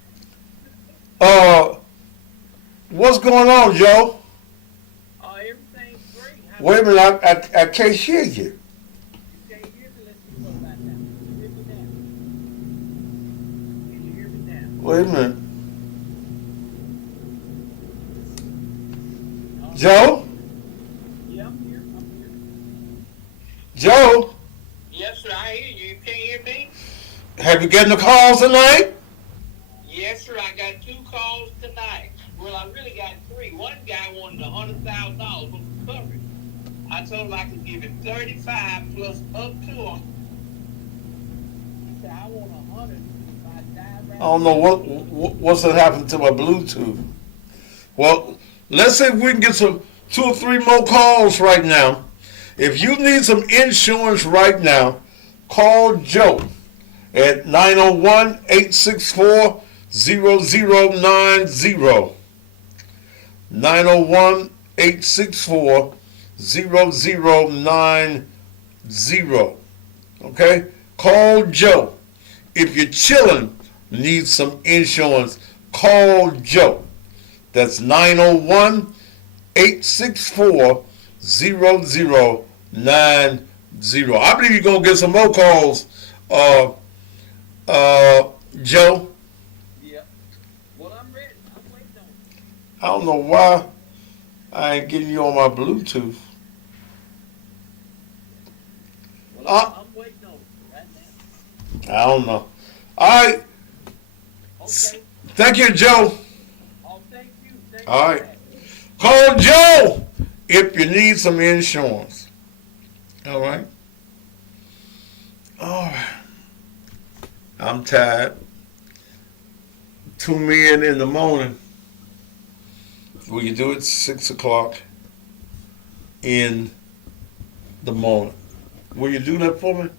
What's going on, Joe? Everything's great. Wait a minute, I can't hear you. You can't hear me. Let's see what about that. Can you hear me now? Wait a minute. Joe? Yeah, I'm here. Joe? Yes, sir. I hear you. You can't hear me? Have you gotten the calls tonight? Yes, sir. I got 2 calls tonight. Well, I really got 3. One guy wanted $100,000 for coverage. I told him I could give him 35 plus up to him. He said, I want 100 if I die right I don't know what's that happened to my Bluetooth. Well, let's see if we can get some 2 or 3 more calls right now. If you need some insurance right now, call Joe at 901-864-0090. 901-864-0090. Okay? Call Joe. If you're chilling, need some insurance, call Joe. That's 901-864-0090. I believe you're going to get some more calls, Joe. Yeah. Well, I'm ready. I'm waiting on you. I don't know why I ain't getting you on my Bluetooth. Well, I'm waiting on you right now. I don't know. All right. Okay. Thank you, Joe. Oh, thank you. All right. Call Joe if you need some insurance. All right. All right. I'm tired. 2 men in the morning. We can do it 6 o'clock in the morning. Will you do that for me?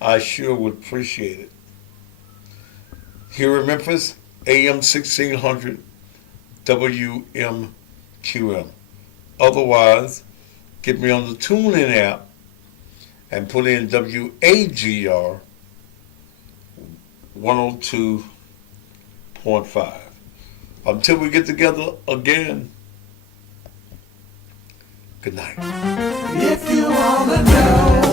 I sure would appreciate it. Here in Memphis, AM 1600 WMQM. Otherwise, get me on the TuneIn app and put in WAGR 102.5. Until we get together again, good night. If you wanna know